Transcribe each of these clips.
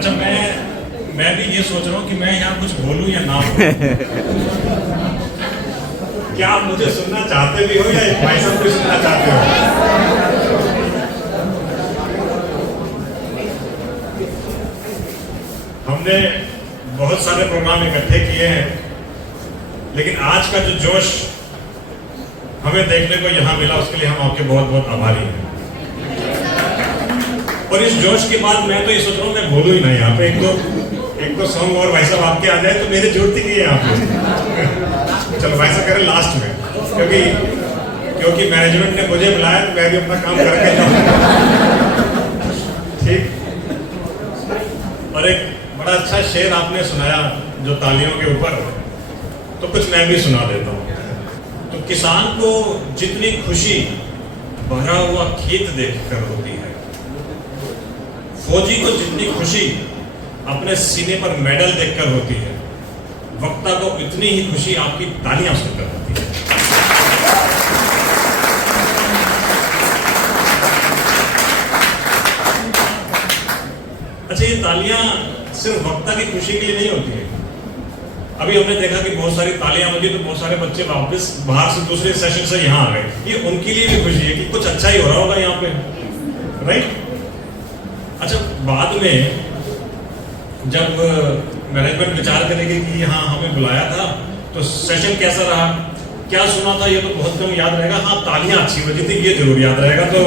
अच्छा, मैं भी ये सोच रहा हूँ कि मैं यहाँ कुछ बोलूँ या ना बोलूँ। क्या आप मुझे सुनना चाहते भी हो या भाई साहब को सुनना चाहते हो? हमने बहुत सारे प्रोग्राम इकट्ठे किए हैं, लेकिन आज का जो जोश हमें देखने को यहाँ मिला उसके लिए हम आपके बहुत बहुत आभारी हैं। और इस जोश के बाद मैं तो ये सोच रहा हूँ मैं बोलूँ ही नहीं यहाँ पे। एक दो सॉन्ग और भाई साहब आपके आ जाए तो मेरी जरूरत ही नहीं है यहाँ पे। चलो भाई साहब करें लास्ट में, क्योंकि मैनेजमेंट ने मुझे बुलाया तो मैं भी अपना काम करके जाऊँ। ठीक। और एक बड़ा अच्छा शेर आपने सुनाया जो तालियों के ऊपर, तो कुछ मैं भी सुना देता हूँ। तो किसान को जितनी खुशी भरा हुआ खेत देखकर होती है, फौजी को जितनी खुशी अपने सीने पर मेडल देखकर होती है, वक्ता को इतनी ही खुशी आपकी तालियां सुनकर होती है। अच्छा, ये तालियां सिर्फ वक्ता की खुशी के लिए नहीं होती है। अभी हमने देखा कि बहुत सारी तालियां बजी तो बहुत सारे बच्चे वापस बाहर से दूसरे सेशन से यहाँ आ गए। ये उनके लिए भी खुशी है कि कुछ अच्छा ही हो रहा होगा यहाँ पे, राइट? अच्छा, बाद में जब मैनेजमेंट विचार करेगी कि हाँ हमें बुलाया था तो सेशन कैसा रहा, क्या सुना था, ये तो बहुत कम याद रहेगा। हाँ, तालियां अच्छी बजी थी ये जरूर याद रहेगा। तो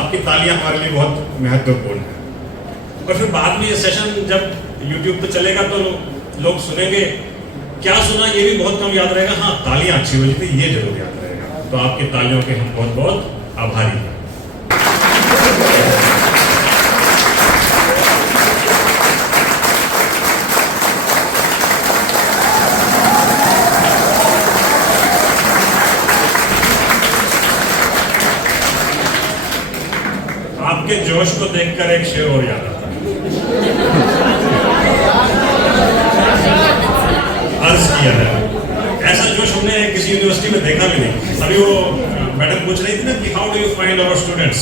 आपकी तालियां हमारे लिए बहुत महत्वपूर्ण है। और फिर बाद में ये सेशन जब YouTube पे चलेगा तो लोग सुनेंगे क्या सुना, ये भी बहुत कम याद रहेगा। हाँ, तालियां अच्छी बजी थी ये जरूर याद रहेगा। तो आपकी तालियों के हम बहुत बहुत आभारी हैं। आपके जोश को देखकर एक शेर और याद आता है। अर्ज किया है, ऐसा जोश हमने किसी यूनिवर्सिटी में देखा भी नहीं। अभी वो मैडम पूछ रही थी ना कि how do you find our students.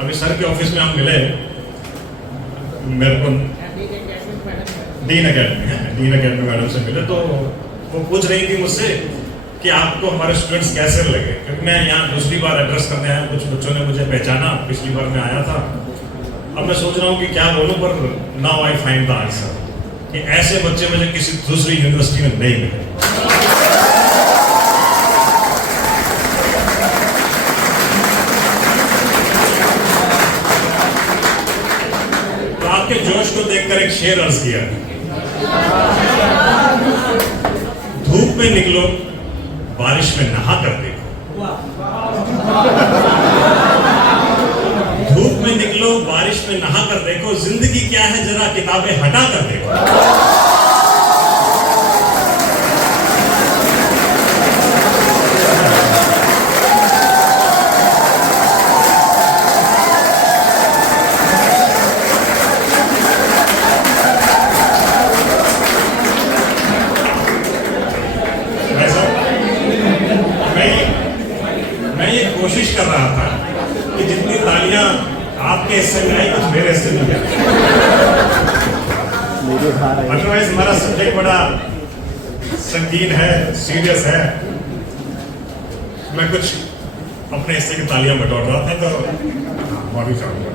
अभी सर के ऑफिस में हम मिले, मेरे को डीन अकेडमी मैडम से मिले, तो वो पूछ रही थी मुझसे कि आपको हमारे स्टूडेंट्स कैसे लगे, क्योंकि मैं यहाँ दूसरी बार एड्रेस करने आया। कुछ बच्चों ने मुझे पहचाना, पिछली बार मैं आया था। अब मैं सोच रहा हूँ कि क्या बोलूँ, पर now I find the answer कि ऐसे बच्चे मुझे किसी दूसरी यूनिवर्सिटी में नहीं मिले। तो आपके जोश को देखकर एक शेर अर्ज किया, धूप में निकलो बारिश में नहा कर देखो। धूप में निकलो बारिश में नहा कर देखो, जिंदगी क्या है जरा किताबें हटा कर देखो। कोशिश कर रहा था कि जितनी तालियां आपके हिस्से में आई कुछ मेरे हिस्से में आई। अदरवाइज हमारा सब्जेक्ट बड़ा संगीन है, सीरियस है। मैं कुछ अपने हिस्से की तालियां बटोर रहा था, तो माफी चाहूंगा।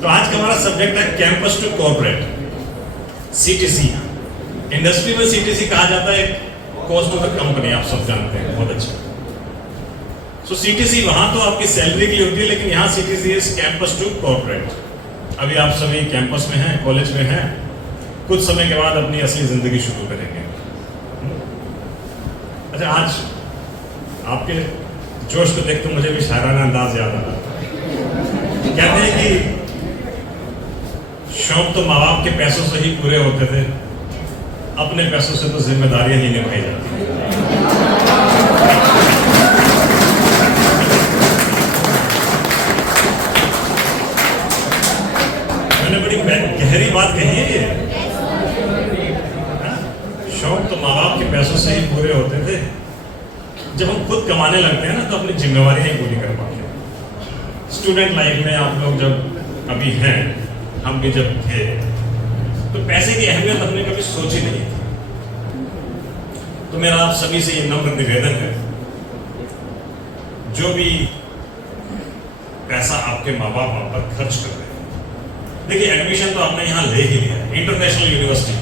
तो आज का हमारा सब्जेक्ट है campus to corporate, CTC। Industry में CTC कहा जाता है कॉस्ट ऑफ द कंपनी, आप सब जानते हैं बहुत अच्छा। तो CTC वहां तो आपकी सैलरी के लिए होती है, लेकिन यहाँ CTC is campus to corporate. अभी आप सभी कैंपस में हैं, कॉलेज में हैं, कुछ समय के बाद अपनी असली जिंदगी शुरू करेंगे। अच्छा, आज आपके जोश को देखते मुझे भी शायराना अंदाज याद आ रहा। कहते हैं कि शौक तो माँ बाप के पैसों से ही पूरे होते थे, अपने पैसों से तो जिम्मेदारियां ही निभाई जाती हैं। बड़ी गहरी बात कही है ये। शौक तो माँ बाप के पैसों से ही पूरे होते थे, जब हम खुद कमाने लगते हैं ना तो अपनी जिम्मेवारी नहीं पूरी कर पाते। स्टूडेंट लाइफ में आप लोग जब अभी हैं हम भी जब थे तो पैसे की अहमियत हमने कभी सोची नहीं थी। तो मेरा आप सभी से ये नम्र निवेदन है, जो भी पैसा आपके माँ बाप आप पर खर्च कर रहे हैं, देखिए एडमिशन तो आपने यहां ले ही लिया है, इंटरनेशनल यूनिवर्सिटी।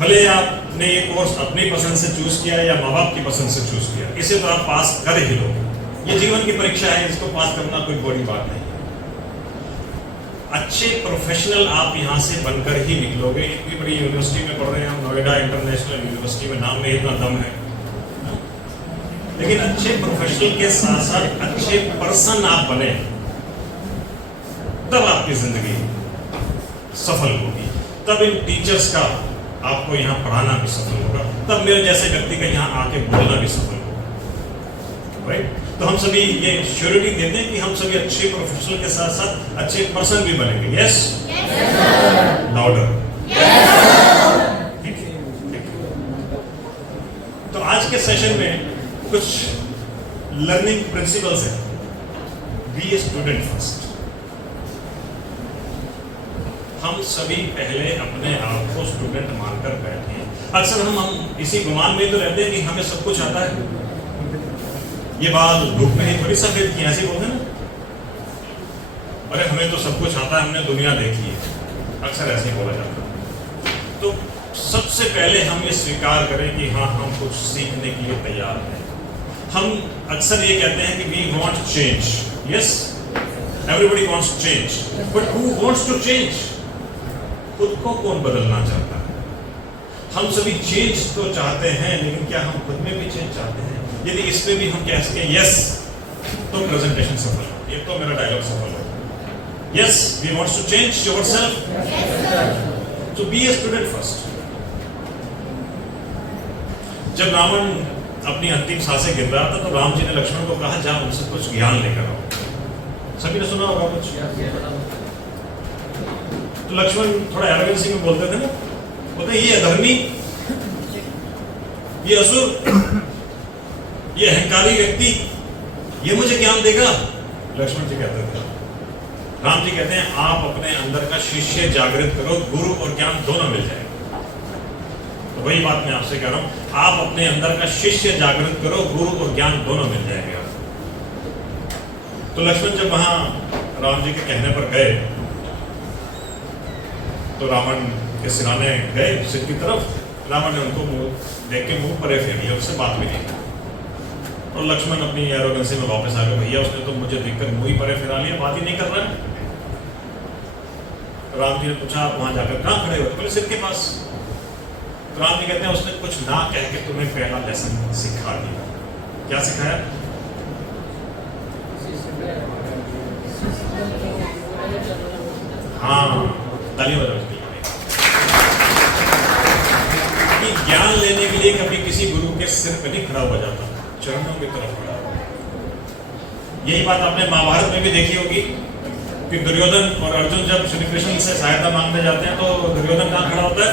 भले आपने ये कोर्स अपनी पसंद से चूज किया या माँ बाप की पसंद से चूज किया, इसे तो आप पास कर ही लोगे। ये जीवन की परीक्षा है, इसको पास करना कोई बड़ी बात नहीं। अच्छे प्रोफेशनल आप यहां से बनकर ही निकलोगे। इतनी बड़ी यूनिवर्सिटी में पढ़ रहे हैं हम, नोएडा इंटरनेशनल यूनिवर्सिटी में, नाम में इतना दम है, लेकिन अच्छे प्रोफेशनल के साथ साथ अच्छे पर्सन आप बने, तब आपकी जिंदगी सफल होगी। तब इन टीचर्स का आपको यहाँ पढ़ाना भी सफल होगा, तब मेरे जैसे व्यक्ति का यहाँ आके बोलना भी सफल होगा, राइट? तो हम सभी ये श्योरिटी देते हैं कि हम सभी अच्छे प्रोफेशनल के साथ साथ अच्छे पर्सन भी बनेंगे। Yes, louder. तो आज के सेशन में कुछ लर्निंग प्रिंसिपल्स हैं। Be a student first. हम सभी पहले अपने आप को स्टूडेंट मानकर बैठे हैं। अक्सर हम इसी गुमान में तो रहते हैं कि हमें सब कुछ आता है। ये बात धूप में ही थोड़ी सफेद की, ऐसे बोलते हैं ना, अरे हमें तो सब कुछ आता है, हमने दुनिया देखी है, अक्सर ऐसे ही बोला जाता है। तो सबसे पहले हम ये स्वीकार करें कि हाँ, हम कुछ सीखने के लिए तैयार हैं। हम अक्सर ये कहते हैं कि we want change. Yes, everybody wants change, but who wants to change? खुद को कौन बदलना चाहता है? हम सभी चेंज तो चाहते हैं, लेकिन क्या हम खुद में भी चेंज चाहते हैं? यदि इस पे भी हम कह सकें यस, तो प्रेजेंटेशन सफल हो, ये तो मेरा डायलॉग सफल हो। Yes, we wants to change yourself, so be a student first. जब रावण अपनी अंतिम सांसें गिर रहा था तो राम जी ने लक्ष्मण को कहा, जा उनसे कुछ ज्ञान लेकर आओ। सभी ने सुना होगा कुछ। तो लक्ष्मण थोड़ा एरोगेंसी में बोलते थे ना, बोलते ये अधर्मी, ये असुर, ये अहंकारी व्यक्ति, ये मुझे ज्ञान देगा? लक्ष्मण जी कहते थे। राम जी कहते हैं, आप अपने अंदर का शिष्य जागृत करो, गुरु और ज्ञान दोनों मिल जाएगा। तो वही बात मैं आपसे कह रहा हूं, आप अपने अंदर का शिष्य जागृत करो, गुरु और ज्ञान दोनों मिल जाएगा। तो लक्ष्मण जब वहां राम जी के कहने पर गए तो रावण के सिराने गए सिर की तरफ। रावण ने उनको देख के मुंह परे फेर लिया, उससे बात भी नहीं की। और लक्ष्मण अपनी एरोगेंसी में वापस आ गए, भैया उसने तो मुझे देखकर मुंह ही परे फिरा लिया, बात ही नहीं कर रहा है। राम जी ने पूछा, आप वहां जाकर कहां खड़े हो? तो बोले सिर के पास। तो राम जी कहते हैं, उसने कुछ ना कह के तुम्हें पहला लेसन सिखा दिया। क्या सिखाया? हाँ, तालियां बजाओ। ज्ञान लेने के लिए कभी किसी गुरु के सिर पर नहीं खड़ा हुआ जाता, चरणों की तरफ खड़ा हुआ। यही बात आपने महाभारत में भी देखी होगी कि दुर्योधन और अर्जुन जब श्री कृष्ण से सहायता मांगने जाते हैं तो दुर्योधन कहाँ खड़ा होता है?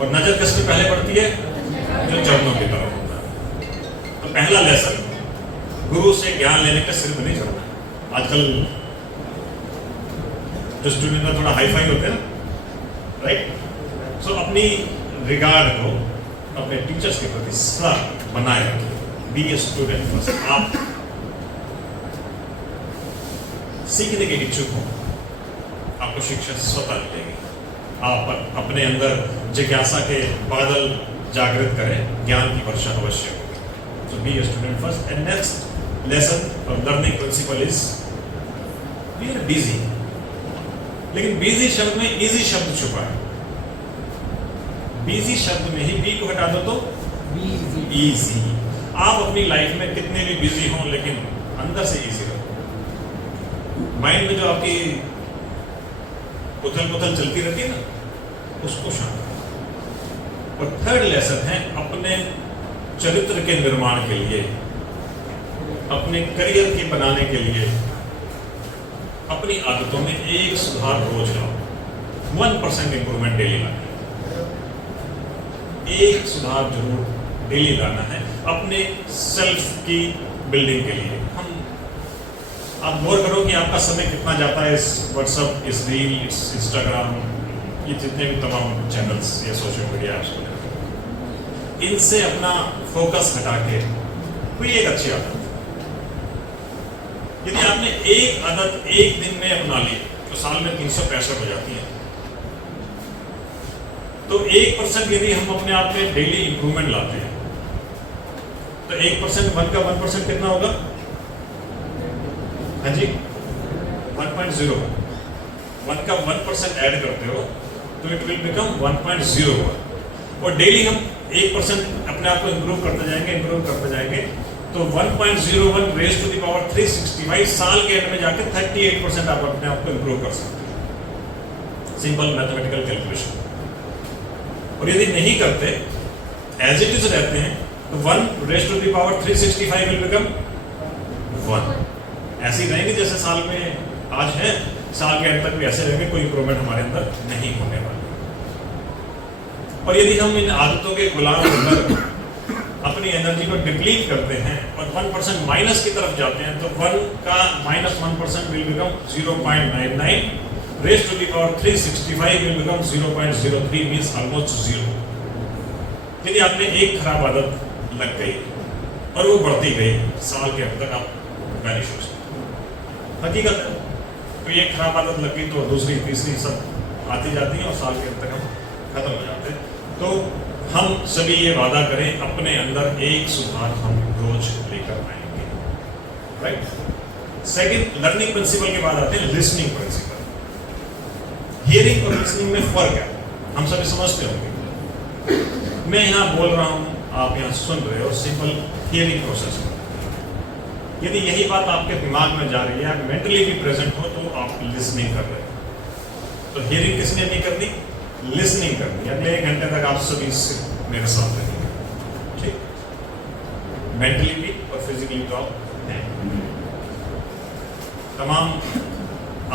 और नजर किस पे पहले पड़ती है? जो चरणों की तरफ होता है। तो पहला लेसन, गुरु से ज्ञान लेने का सिर पर नहीं चढ़ना। आजकल जो स्टूडेंट में थोड़ा हाई फाई होते हैं ना, राइट? सो अपनी रिगार्ड को अपने टीचर्स के प्रति सदा बनाए रखें। Be a student first. आप सीखने के इच्छुक हो, आपको शिक्षा स्वतः मिलेगी। आप अपने अंदर जिज्ञासा के बादल जागृत करें, ज्ञान की वर्षा अवश्य होगी। So be a student first. And next lesson और learning principle is we are busy. लेकिन बिजी शब्द में इजी शब्द छुपा है। बिजी शब्द में ही बी को हटा दो तो इजी। आप अपनी लाइफ में कितने भी बिजी हों, लेकिन अंदर से इजी रहो। माइंड में जो आपकी उथल पुथल चलती रहती है ना, उसको शांत करो। और थर्ड लेसन है अपने चरित्र के निर्माण के लिए, अपने करियर के बनाने के लिए, अपनी आदतों में एक सुधार रोज लाओ। 1% इंप्रूवमेंट डेली लाना है। एक सुधार जरूर डेली लाना है अपने सेल्फ की बिल्डिंग के लिए। हम आप गौर करो कि आपका समय कितना जाता है इस व्हाट्सएप, इस रील, इस इंस्टाग्राम, ये जितने भी तमाम चैनल्स या सोशल मीडिया ऐप्स को, इनसे अपना फोकस हटा के कोई एक अच्छी आदत, यदि आपने एक आदत एक दिन में अपना ली तो साल में 365 हो जाती है। तो 1% यदि हम अपने आप में डेली इंप्रूवमेंट लाते हैं तो 1% 1 का 1% कितना होगा? हाँ जी, 1.0। 1 का 1% ऐड करते हो तो इट विल बिकम 1.01। और डेली हम 1% अपने आप को इंप्रूव करते जाएंगे तो 1.01 रेज टू द पावर 365 साल के एंड में जाके 38% आप अपने आप को इंप्रूव कर सकते हैं। Simple mathematical calculation. और यदि नहीं करते, एज इट इज रहते हैं, तो 1 raise to the power 365 will become 1। ऐसे ही रहेंगे जैसे साल में आज है, साल के एंड तक भी ऐसे रहेंगे, कोई इंप्रूवमेंट हमारे अंदर नहीं होने वाला। और यदि हम इन आदतों के गुलाम होकर अपनी एनर्जी को डिप्लीट करते हैं और 1% माइनस की तरफ जाते हैं तो 1 का -1% will become 0.99 raise to the power 365 will become 0.03 means almost 0। यदि आपने एक खराब आदत लग गई और वो बढ़ती गई, साल के अंत तक आप वैनिश हो सकते। हकीकत है, तो एक खराब आदत लग गई तो दूसरी तीसरी सब आती जाती है और साल के अंत तक हम खत्म हो जाते हैं। तो हम सभी ये वादा करें, अपने अंदर एक सुधार हम रोज लेकर आएंगे, राइट। सेकंड, लर्निंग प्रिंसिपल के बाद आते हैं लिसनिंग प्रिंसिपल। हियरिंग और लिसनिंग में फर्क है, हम सभी समझते होंगे। मैं यहाँ बोल रहा हूँ, आप यहाँ सुन रहे हो, सिंपल हियरिंग प्रोसेस। यदि यही बात आपके दिमाग में जा रही है, आप मेंटली भी प्रेजेंट हो, तो आप लिसनिंग कर रहे हो। तो हियरिंग किसने नहीं करनी? लिसनिंग करनी। अगले 1 घंटे तक आप सभी मेरे साथ रहेंगे, ठीक, मेंटली भी और फिजिकली तो आप हैं। तमाम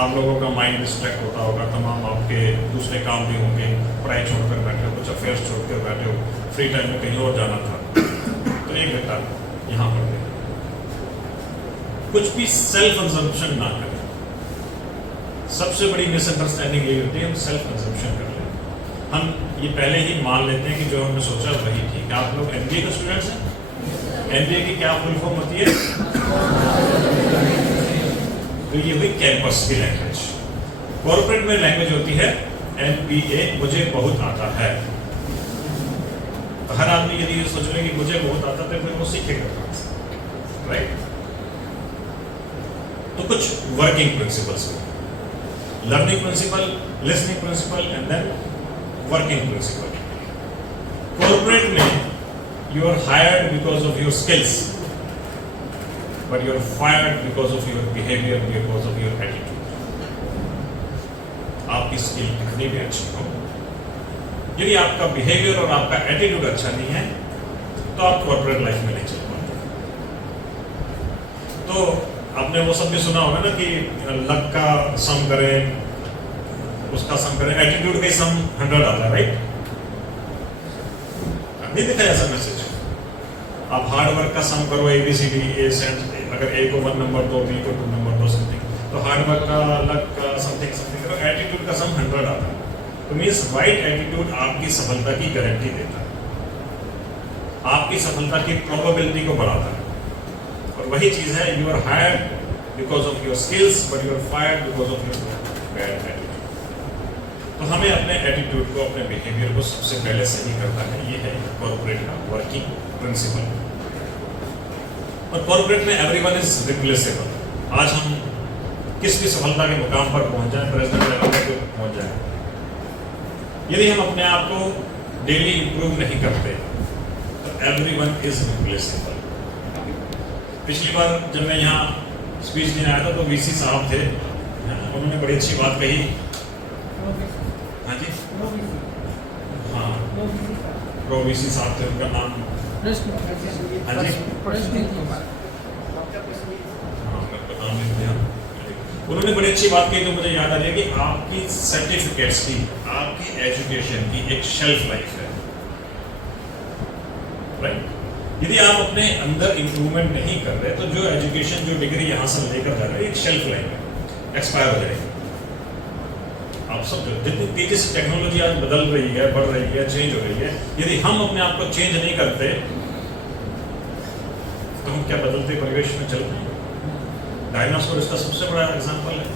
आप लोगों का माइंड डिस्ट्रैक्ट होता होगा, तमाम आपके दूसरे काम भी होंगे, पढ़ाई छोड़कर बैठे हो, कुछ अफेयर्स छोड़कर बैठे हो, फ्री टाइम में कहीं और जाना था, तो 1 घंटा यहाँ पर दें। कुछ भी सेल्फ कंजम्पशन ना करें। सबसे बड़ी मिसअंडरस्टैंडिंग ये होती है, हम सेल्फ कंजम्पशन कर लें। हम ये पहले ही मान लेते हैं कि जो हमने सोचा वही ठीक है। आप लोग एमबीए के स्टूडेंट्स हैं? एमबीए की क्या फुल फॉर्म होती है? तो ये हुई कैंपस की लैंग्वेज। कॉर्पोरेट में लैंग्वेज होती है एमबीए, मुझे बहुत आता है। तो हर आदमी यदि ये सोच ले कि मुझे बहुत आता है, फिर वो सीखेगा, राइट। तो कुछ working principles, learning principle, listening principle and then working principle. Corporate में you are hired because of your skills, but you are fired because of your behaviour, because of your attitude. आपकी skill कितनी भी अच्छी हो, यदि आपका behaviour और आपका एटीट्यूड अच्छा नहीं है तो आप कॉर्पोरेट लाइफ में नहीं चल पाते। तो आपने वो सब भी सुना होगा ना कि लक का सम करें, उसका सम करें, एटीट्यूड का सम 100 आता है, राइट। नहीं दिखा ऐसा मैसेज? आप हार्ड वर्क का सम करो, ABCD, A सेंस, अगर A को 1 नंबर दो, B को 2 नंबर दो, समथिंग, तो हार्ड वर्क का, लक का, समथिंग समथिंग करो, एटीट्यूड का सम 100 आता है। तो मीन्स राइट एटीट्यूड आपकी सफलता की गारंटी देता है, आपकी सफलता की प्रोबेबिलिटी को बढ़ाता है। और वही चीज है, you are hired because of your skills, but you are fired because of your bad attitude. तो हमें अपने एटीट्यूड को, अपने बिहेवियर को सबसे पहले सही करना है। ये है कॉर्पोरेट का वर्किंग प्रिंसिपल। और कॉर्पोरेट में एवरीवन इज रिप्लेसेबल। आज हम किस भी सफलता के मुकाम पर पहुंच जाए, प्रेसिडेंट लेवल पर पहुंच जाए, यदि हम अपने आप को डेली इंप्रूव नहीं करते तो एवरीवन इज रिप्लेसेबल। पिछली बार जब मैं यहाँ स्पीच देने आया था तो वीसी साहब थे, उन्होंने बड़ी अच्छी बात कही। हाँ जी, हाँ, प्रो वीसी साहब थे, उनका नाम, हाँ जी, हाँ, मैं नाम लिख दिया। उन्होंने बड़ी अच्छी बात कही तो मुझे याद आ रही है कि आपकी सर्टिफिकेट्स की, आपकी एजुकेशन की एक शेल्फ लाइफ है, राइट। यदि आप अपने अंदर इंप्रूवमेंट नहीं कर रहे तो जो एजुकेशन जो डिग्री यहाँ से लेकर जा रहे हैं एक शेल्फ लाइफ है, एक्सपायर हो जाएगी। आप सब जितनी तेजी से टेक्नोलॉजी आज बदल रही है, बढ़ रही है, चेंज हो रही है, यदि हम अपने आप को चेंज नहीं करते तो हम क्या बदलते परिवेश में चल रहे हैं? डायनासोर इसका सबसे बड़ा एग्जाम्पल है।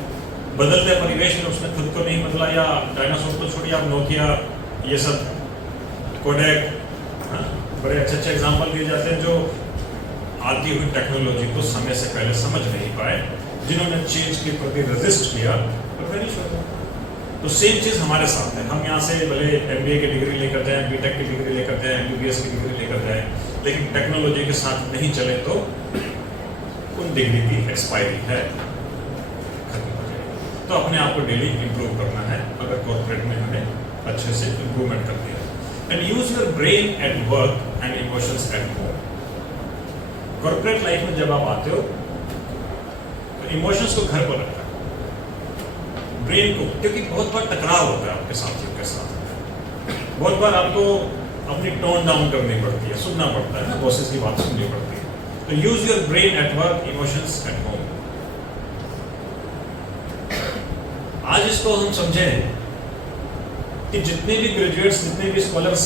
बदलते परिवेश में उसने खुद को नहीं बदला, या डायनासोर को छोड़िए आप नोकिया, ये सब कोडेक, बड़े अच्छे अच्छे एग्जाम्पल दिए जाते हैं जो आती हुई टेक्नोलॉजी को समय से पहले समझ नहीं पाए, जिन्होंने चेंज के प्रति रेजिस्ट किया और फिनिश हो गया। तो सेम चीज हमारे साथ है। हम यहाँ से भले MBA की डिग्री लेकर जाएं, BTech की डिग्री लेकर जाएं, MBBS की डिग्री लेकर जाएं, लेकिन टेक्नोलॉजी के साथ नहीं चले तो उन डिग्री की एक्सपायरी है, खत्म हो जाएगी। तो अपने आप को डेली इंप्रूव करना है अगर कॉर्पोरेट में हमें अच्छे से इंप्रूवमेंट करनी है। And use your brain at work and emotions at home. Corporate life में जब आप आते हो तो इमोशंस को घर पर रखा, ब्रेन को, क्योंकि बहुत बार टकराव होता है आपके साथियों के साथ, बहुत बार आपको अपनी टोन डाउन करनी पड़ती है, सुनना पड़ता है ना, बॉसेस की बात सुननी पड़ती है। तो use your brain at work, emotions at home. आज इसको हम समझें कि जितने भी ग्रेजुएट्स, जितने भी स्कॉलर्स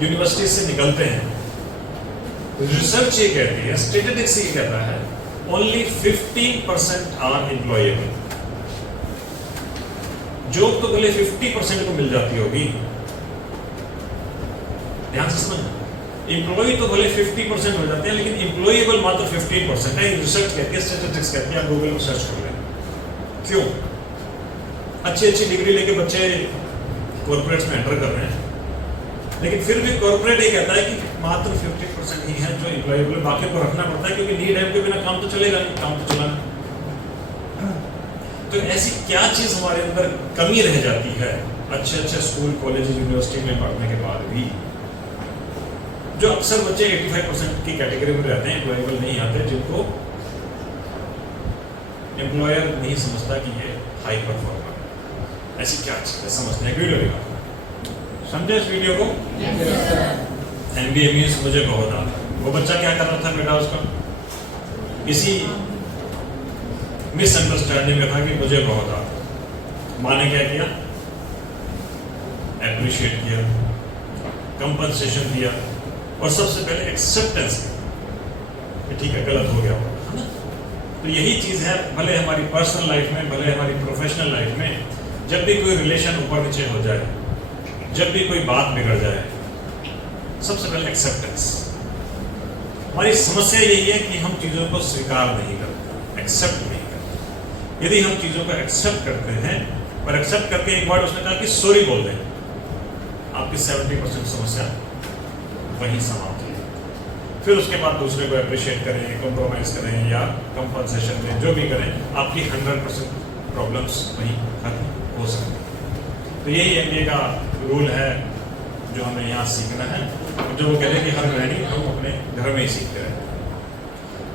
यूनिवर्सिटी से निकलते हैं, रिसर्च ये कहती है, स्टैटिस्टिक्स ये कहता है, ओनली 15% आर एम्प्लॉयबल। जॉब तो भले 50% को मिल जाती होगी, ध्यान से समझना, एम्प्लॉय तो भले 50% हो जाते हैं, लेकिन एम्प्लॉयबल मात्र 15% है। रिसर्च कहती है, स्टैटिस्टिक्स कहती है, आप गूगल में सर्च कर लें। क्यों? अच्छी डिग्री लेके बच्चे कॉर्पोरेट्स में एंटर कर रहे हैं, लेकिन फिर भी कॉर्पोरेट ये कहता है कि मात्र 50% ही है जो एम्प्लॉयबल, बाकी को रखना पड़ता है क्योंकि नीड है, उनके बिना काम तो चलेगा नहीं, काम तो चलाना। तो ऐसी क्या चीज हमारे अंदर कमी रह जाती है अच्छे स्कूल, कॉलेज, यूनिवर्सिटी में पढ़ने के बाद भी, जो अक्सर बच्चे 85% की कैटेगरी में रहते हैं, एम्प्लॉयबल नहीं आते, जिनको एम्प्लॉयर नहीं समझता कि ये हाई परफॉर्मर। ऐसी क्या चीज है, समझने की वीडियो दिखा, समझे इस वीडियो को? MBA मीन्स मुझे बहुत आता। वो बच्चा क्या कर रहा था बेटा, उसका किसी मिसअंडरस्टैंडिंग में था कि मुझे बहुत आता। माँ ने क्या किया? एप्रिशिएट किया, कंपनसेशन दिया, और सबसे पहले एक्सेप्टेंस किया, ठीक है गलत हो गया है ना। तो यही चीज है, भले हमारी पर्सनल लाइफ में, भले हमारी प्रोफेशनल लाइफ में, जब भी कोई रिलेशन ऊपर नीचे हो जाए, जब भी कोई बात बिगड़ जाए, सबसे पहले एक्सेप्टेंस। हमारी समस्या यही है कि हम चीजों को स्वीकार नहीं करते, एक्सेप्ट नहीं। यदि हम चीजों को एक्सेप्ट करते हैं, और एक्सेप्ट करके एक बार उसने कहा कि सॉरी बोल दें, आपकी 70% समस्या वहीं समाप्त है। फिर उसके बाद दूसरे को अप्रिशिएट करें, कॉम्प्रोमाइज करें या कंपनसेशन दें, जो भी करें, आपकी 100% प्रॉब्लम्स वहीं खत्म हो सकती है। तो यही MBA का रूल है जो हमें यहाँ सीखना है, जो वो कहते हैं कि हर गृहिणी हम अपने घर में ही सीखते हैं।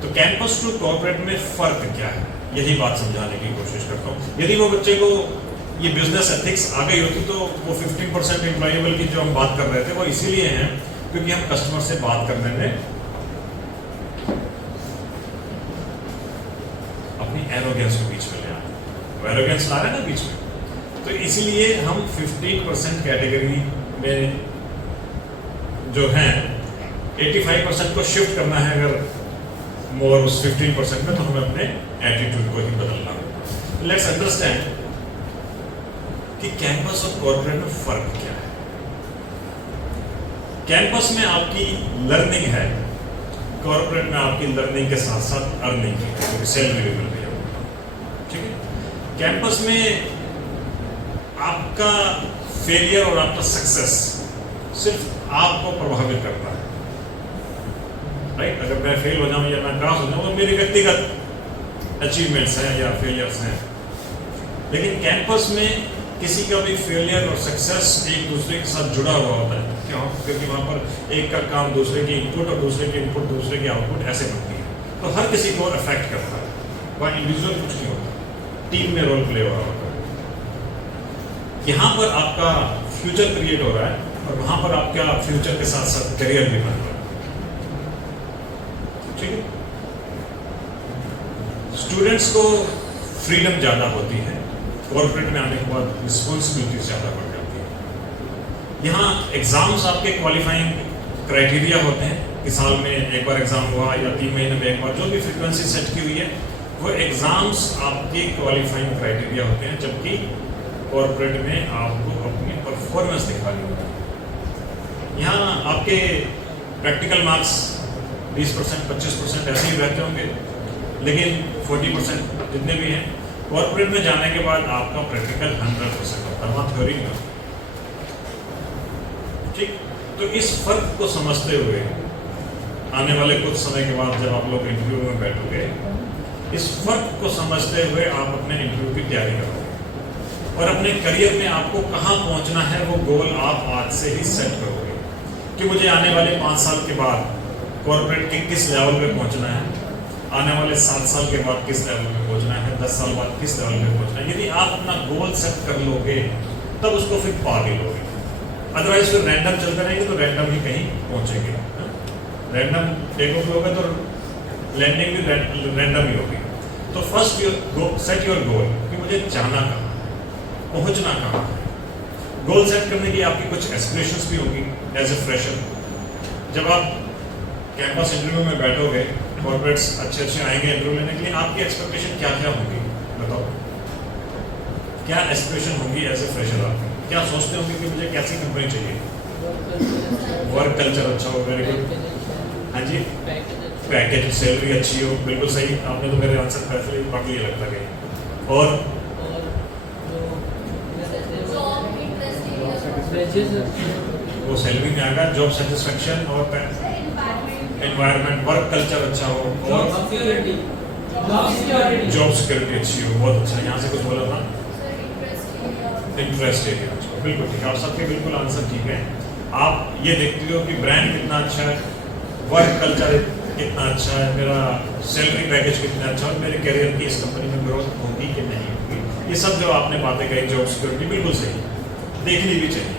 तो कैंपस टू कॉर्पोरेट में फर्क क्या है, यही बात समझाने की कोशिश करता हूँ। यदि वो बच्चे को ये बिजनेस एथिक्स आ गई होती तो वो 15% एम्प्लॉयबल की जो हम बात कर रहे थे वो इसीलिए हैं क्योंकि हम कस्टमर से बात करने में अपनी एरोगेंस को बीच में ले आते हैं। वो एरोगेंस ला रहे हैं ना बीच में, तो इसीलिए हम 15% कैटेगरी में जो हैं 85% को शिफ्ट करना है। अगर मोर उस 15% में, तो हमें अपने एटीट्यूड को ही बदलना है। लेट्स अंडरस्टैंड कि कैंपस और कॉर्पोरेट में फर्क क्या है। कैंपस में आपकी लर्निंग है, कॉर्पोरेट में आपकी लर्निंग के साथ साथ अर्निंग है, क्योंकि सैलरी भी मिल रही है। ठीक है, कैंपस में आपका फेलियर और आपका सक्सेस सिर्फ आपको प्रभावित करता है, राइट। अगर मैं फेल हो जाऊं या मैं क्रॉस हो जाऊं तो मेरी व्यक्तिगत अचीवमेंट्स हैं या फेलियर्स हैं। लेकिन कैंपस में किसी का भी फेलियर और सक्सेस एक दूसरे के साथ जुड़ा हुआ होता है। क्यों? क्योंकि वहां पर एक का काम दूसरे की इनपुट और दूसरे की इनपुट दूसरे की आउटपुट ऐसे बनती है, तो हर किसी को अफेक्ट करता है। वहाँ इंडिविजुअल कुछ नहीं होता, टीम में रोल प्ले हो रहा होता है। यहाँ पर आपका फ्यूचर क्रिएट हो रहा है और वहाँ पर आपका फ्यूचर के साथ साथ करियर भी बन रहा है। ठीक है। स्टूडेंट्स को फ्रीडम ज्यादा होती है, कॉर्पोरेट में आने के बाद रिस्पॉन्सिबिलिटी ज्यादा बढ़ जाती है। यहाँ एग्जाम्स आपके क्वालिफाइंग क्राइटेरिया होते हैं कि साल में एक बार एग्जाम हुआ या 3 महीने में एक बार, जो भी फ्रीक्वेंसी सेट की हुई है, वो एग्जाम्स आपके क्वालिफाइंग क्राइटेरिया होते हैं, जबकि कॉर्पोरेट में आपको अपनी परफॉर्मेंस दिखानी होती है। यहाँ आपके प्रैक्टिकल मार्क्स 20%, 25% ऐसे ही रहते होंगे, लेकिन 40% जितने भी हैं, कॉर्पोरेट में जाने के बाद आपका प्रैक्टिकल 100% होता है, वहाँ थ्योरी नहीं होती। ठीक, तो इस फर्क को समझते हुए आने वाले कुछ समय के बाद जब आप लोग इंटरव्यू में बैठोगे, इस फर्क को समझते हुए आप अपने इंटरव्यू की तैयारी करोगे और अपने करियर में आपको कहाँ पहुंचना है वो गोल आप आज से ही सेट करोगे कि मुझे आने वाले 5 साल के बाद कॉर्पोरेट के किस लेवल पे पहुंचना है, आने वाले 7 साल के बाद किस लेवल पे पहुंचना है, 10 साल बाद किस लेवल पे पहुंचना है। यदि आप अपना गोल सेट कर लोगे तब उसको फिर पा भी लोगे, अदरवाइज फिर रैंडम चलते रहेंगे तो रैंडम ही कहीं पहुंचेंगे। रैंडम टेक ऑफ होगा तो लैंडिंग भी रैंडम ही होगी। तो फर्स्ट सेट योर गोल कि मुझे जाना कहाँ है, पहुंचना कहाँ है। गोल सेट करने की आपकी कुछ एस्पिरेशंस भी होगी एज ए फ्रेशर। जब आप कैंपस इंटरव्यू में बैठोगे, कॉर्पोरेट्स अच्छे आएंगे इंटरव्यू लेने के लिए, आपकी एक्सपेक्टेशन क्या क्या होगी बताओ, क्या एस्पिरेशन होगी एज ए फ्रेशर आपकी, क्या सोचते होंगे कि मुझे कैसी कंपनी चाहिए, वर्क कल्चर अच्छा हो, वेरी गुड, हाँ जी, पैकेज सैलरी अच्छी हो, बिल्कुल सही, आपने तो मेरे आंसर पहले पढ़ लिया लगता है। और वो सैलरी में आएगा, जॉब सेटिस्फेक्शन और एनवायरनमेंट, वर्क कल्चर अच्छा हो और जॉब सिक्योरिटी अच्छी हो, बहुत अच्छा। यहाँ से कुछ बोला था, इंटरेस्ट एरिया, बिल्कुल ठीक है, और सबके बिल्कुल आंसर ठीक है। आप ये देखते हो कि ब्रांड कितना अच्छा है, वर्क कल्चर कितना अच्छा है, मेरा सैलरी पैकेज कितना अच्छा है, मेरे करियर की इस कंपनी में ग्रोथ होगी कि नहीं होगी, ये सब जो आपने बातें कही, जॉब सिक्योरिटी बिल्कुल सही, देखनी भी चाहिए।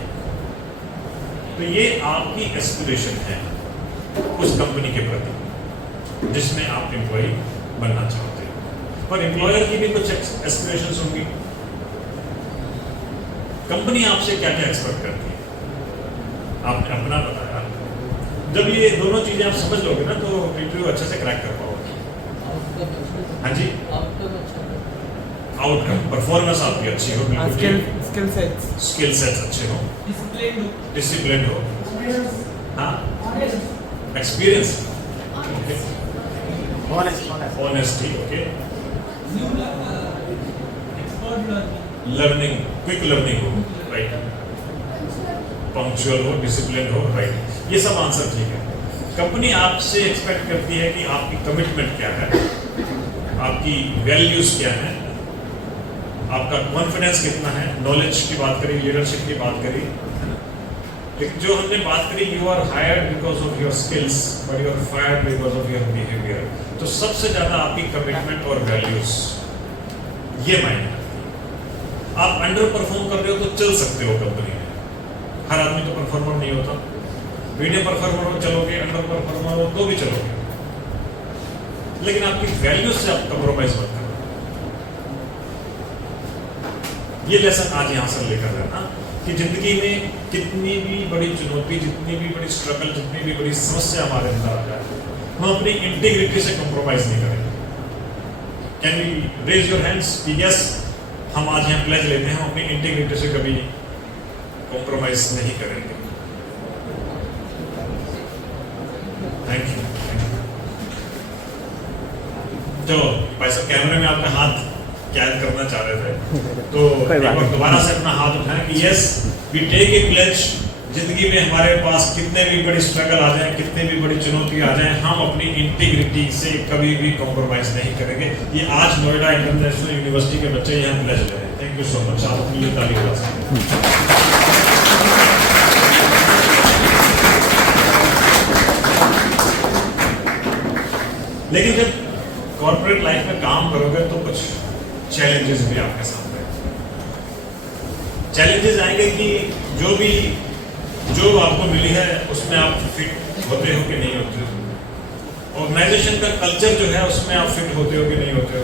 तो ये आपकी एस्पिरेशन है उस कंपनी के प्रति जिसमें आप एम्प्लॉय बनना चाहते हो, पर एम्प्लॉयर की भी कुछ एस्पिरेशंस होंगी। कंपनी आपसे क्या क्या एक्सपेक्ट करती है, आपने अपना बताया। जब ये दोनों चीजें आप समझ लोगे ना तो इंटरव्यू अच्छे से क्रैक कर पाओगे। हाँ जी, आउटकम, परफॉर्मेंस आपकी अच्छी हो, स्किल सेट्स अच्छे हो, डिसिप्लिन हो, हाँ, experience, honesty, okay, learning, quick learning हो, राइट, पंक्चुअल हो, डिसिप्लिन हो, राइट, ये सब आंसर ठीक है। कंपनी आपसे एक्सपेक्ट करती है कि आपकी कमिटमेंट क्या है, आपकी वैल्यूज क्या है, आपका कॉन्फिडेंस कितना है, नॉलेज की बात करी, लीडरशिप की बात करी, लेकिन जो हमने बात करी, you are hired because of your skills but you are fired because of your behaviour. तो सबसे ज्यादा आपकी कमिटमेंट और वैल्यूज ये मायने रखती है। आप अंडर परफॉर्म कर रहे हो तो चल सकते हो कंपनी में, हर आदमी तो परफॉर्मर नहीं होता, मीडियम परफॉर्मर हो चलोगे, अंडर परफॉर्मर हो तो भी चलोगे, लेकिन आपकी वैल्यूज से आप कंप्रोमाइज मत करो। ये लेसन आज यहां से लेकर जाना कि जिंदगी में कितनी भी बड़ी चुनौती, जितनी भी बड़ी स्ट्रगल, जितनी भी बड़ी समस्या हमारे अंदर आ जाए, हम अपनी इंटीग्रिटी से कंप्रोमाइज नहीं करेंगे। Can we raise your hands कि यस, हम आज यहाँ प्लेज लेते हैं, हम अपनी इंटीग्रिटी से कभी कॉम्प्रोमाइज नहीं करेंगे। Thank you. तो भाई साहब कैमरे में आपका हाथ कैद करना चाह रहे थे, तो एक बार दोबारा से अपना हाथ उठाएं कि yes we take a pledge, जिंदगी में हमारे पास कितने भी बड़ी स्ट्रगल आ जाए, कितने भी बड़ी चुनौती आ जाए, हम अपनी इंटीग्रिटी से कभी भी कॉम्प्रोमाइज नहीं करेंगे। ये आज नोएडा इंटरनेशनल यूनिवर्सिटी के बच्चे यहाँ प्लेज ले रहे हैं। थैंक यू सो मच, आप अपनी लिए ताली बजा सकते हैं। लेकिन जब कॉर्पोरेट लाइफ में काम करोगे तो कुछ चैलेंजेस भी आपके सामने, चैलेंजेस आएंगे कि जो भी जॉब आपको मिली है उसमें आप फिट होते हो कि नहीं होते हो, ऑर्गेनाइजेशन का कल्चर जो है उसमें आप फिट होते हो कि नहीं होते हो,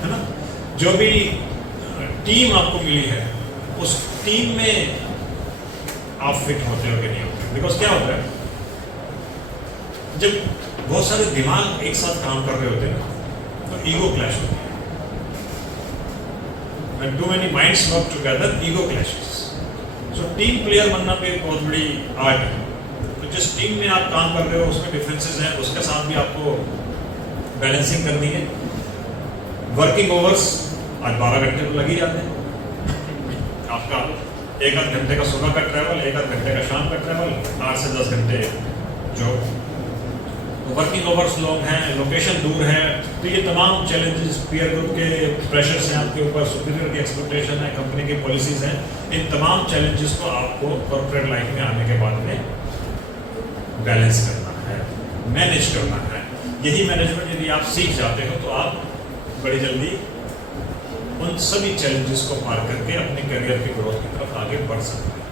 है ना। जो भी टीम आपको मिली है उस टीम में आप फिट होते हो कि नहीं होते हो। बिकॉज क्या होता है, जब बहुत सारे दिमाग एक साथ काम कर रहे होते हैं ना तो ईगो क्लैश होती है। When too many minds work together, ego clashes. So team player बनना भी एक बहुत बड़ी आर्ट है। तो जिस टीम में आप काम कर रहे हो उसमें डिफरेंसेस हैं, उसके साथ भी आपको बैलेंसिंग करनी है। वर्किंग ओवर्स आज 12 घंटे तो लग ही जाते हैं। आपका एक आध घंटे का सुबह का ट्रैवल, एक आध घंटे का शाम का ट्रैवल, 8 से 10 घंटे जॉब। वर्किंग ओवर्स लॉन्ग हैं, लोकेशन दूर है, तो ये तमाम चैलेंजेस, पीयर ग्रुप के प्रेशर्स हैं आपके ऊपर, सुपीरियर की एक्सपेक्टेशन है, कंपनी की पॉलिसीज हैं, इन तमाम चैलेंजेस को आपको कॉर्पोरेट लाइफ में आने के बाद में बैलेंस करना है, मैनेज करना है। यही मैनेजमेंट यदि आप सीख जाते हो तो आप बड़ी जल्दी उन सभी चैलेंजेस को पार करके अपने करियर की ग्रोथ की तरफ आगे बढ़ सकते हैं।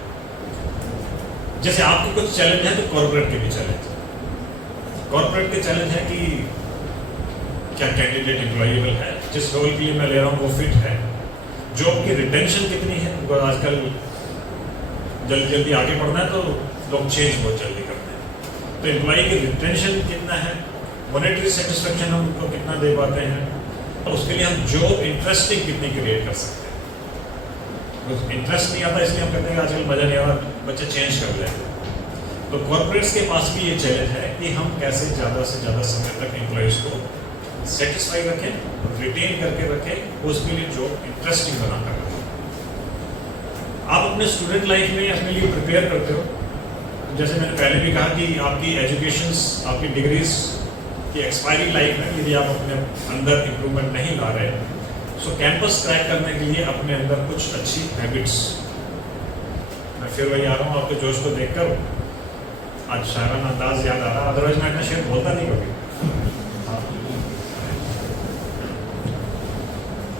जैसे आपके कुछ चैलेंज है तो कॉर्पोरेट के भी चैलेंज है। कॉर्पोरेट के चैलेंज है कि क्या कैंडिडेट एम्प्लॉयबल है, जिस रोल के लिए मैं ले रहा हूँ वो फिट है, जॉब की रिटेंशन कितनी है, बिकॉज आजकल जल्दी जल्दी आगे बढ़ना है तो लोग चेंज बहुत जल्दी करते हैं। तो एम्प्लॉय की रिटेंशन कितना है, मॉनेटरी सेटिस्फेक्शन हम उनको कितना दे पाते हैं, और उसके लिए हम जॉब इंटरेस्टिंग कितनी क्रिएट कर सकते हैं। इंटरेस्ट नहीं आता इसलिए हम कहते हैं आजकल मजा नहीं आ रहा, बच्चे चेंज कर लें। तो कॉर्पोरेट्स के पास भी ये चैलेंज है कि हम कैसे ज़्यादा से ज़्यादा समय तक एम्प्लॉयज़ को सेटिस्फाई रखें, रिटेन करके रखें, उसके लिए जॉब इंटरेस्टिंग बनाकर रखें। आप अपने स्टूडेंट लाइफ में अपने लिए प्रिपेयर करते हो। जैसे मैंने पहले भी कहा कि आपकी एजुकेशंस, आपकी डिग्रीज की एक्सपायरी लाइफ में यदि आप अपने अंदर इम्प्रूवमेंट नहीं ला रहे, सो कैंपस क्रैक करने के लिए अपने अंदर कुछ अच्छी हैबिट्स, मैं फिर वही आ रहा हूँ आपके जोश को देखकर, आज शायराना अंदाज याद आ रहा, अदरवाइज मैं इतना शेर बोलता नहीं कभी।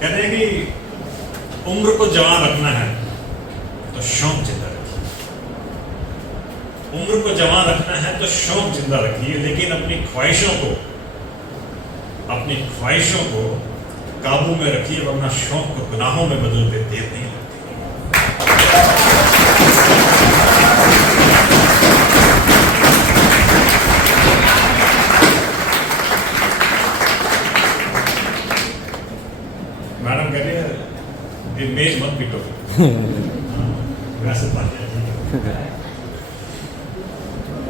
कहते हैं कि उम्र को जवान रखना है तो शौक जिंदा रखिए, उम्र को जवान रखना है तो शौक जिंदा रखिए, लेकिन अपनी ख्वाहिशों को काबू में रखिए, वरना शौक को गुनाहों में बदल देते देर नहीं लगती। मैडम कह रही है मेज मत पिटो, वैसे बात है।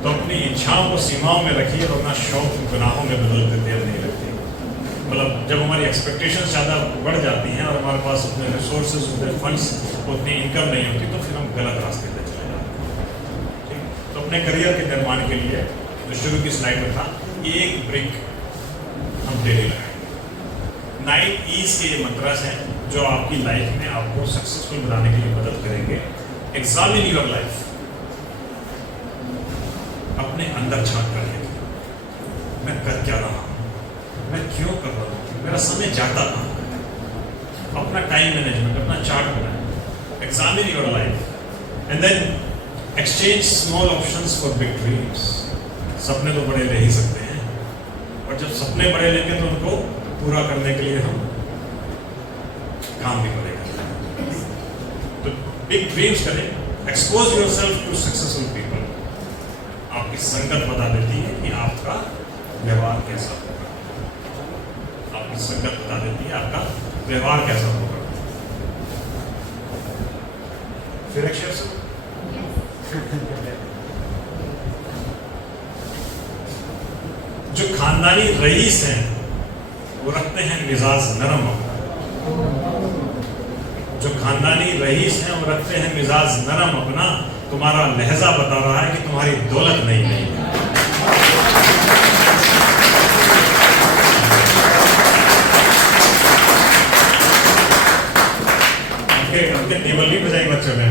तो अपनी इच्छाओं को सीमाओं में रखिए, वरना शौक गुनाहों में बदलते देर नहीं लगती। मतलब जब हमारी एक्सपेक्टेशंस ज़्यादा बढ़ जाती हैं और हमारे पास उतने रिसोर्सेज, उतने फंड्स, उतनी इनकम नहीं होती, तो फिर हम गलत रास्ते पर चले जाते हैं। ठीक, तो अपने करियर के निर्माण के लिए जो शुरू की स्लाइड में था, एक ब्रिक हम डेली लगाएंगे। 9 E's के ये मंत्रास हैं जो आपकी लाइफ में आपको सक्सेसफुल बनाने के लिए मदद करेंगे। एग्जामिन योर लाइफ, अपने अंदर झांक कर देखिए, मैं कर क्या रहा हूँ, मैं क्यों कर रहा हूँ, मेरा समय जाता कहाँ है। अपना टाइम मैनेजमेंट, अपना चार्ट बनाए। Examine your life and then exchange small options for big dreams. सपने तो बड़े ले ही सकते हैं, और जब सपने बड़े लेंगे तो उनको पूरा करने के लिए हम काम भी करेंगे। तो बिग ड्रीम्स करें, expose yourself to successful people. आपकी संगत बता देती है कि आपका व्यवहार कैसा होगा, आपकी संगत बता देती है आपका व्यवहार कैसा होगा। फिर एक शेर सुनो। जो खानदानी रईस हैं वो रखते हैं मिजाज नरम अपना। जो खानदानी रईस हैं वो रखते हैं मिजाज नरम अपना। तुम्हारा लहजा बता रहा है कि तुम्हारी दौलत नहीं है। उनके टेबल नहीं बजाएंगे बच्चों ने।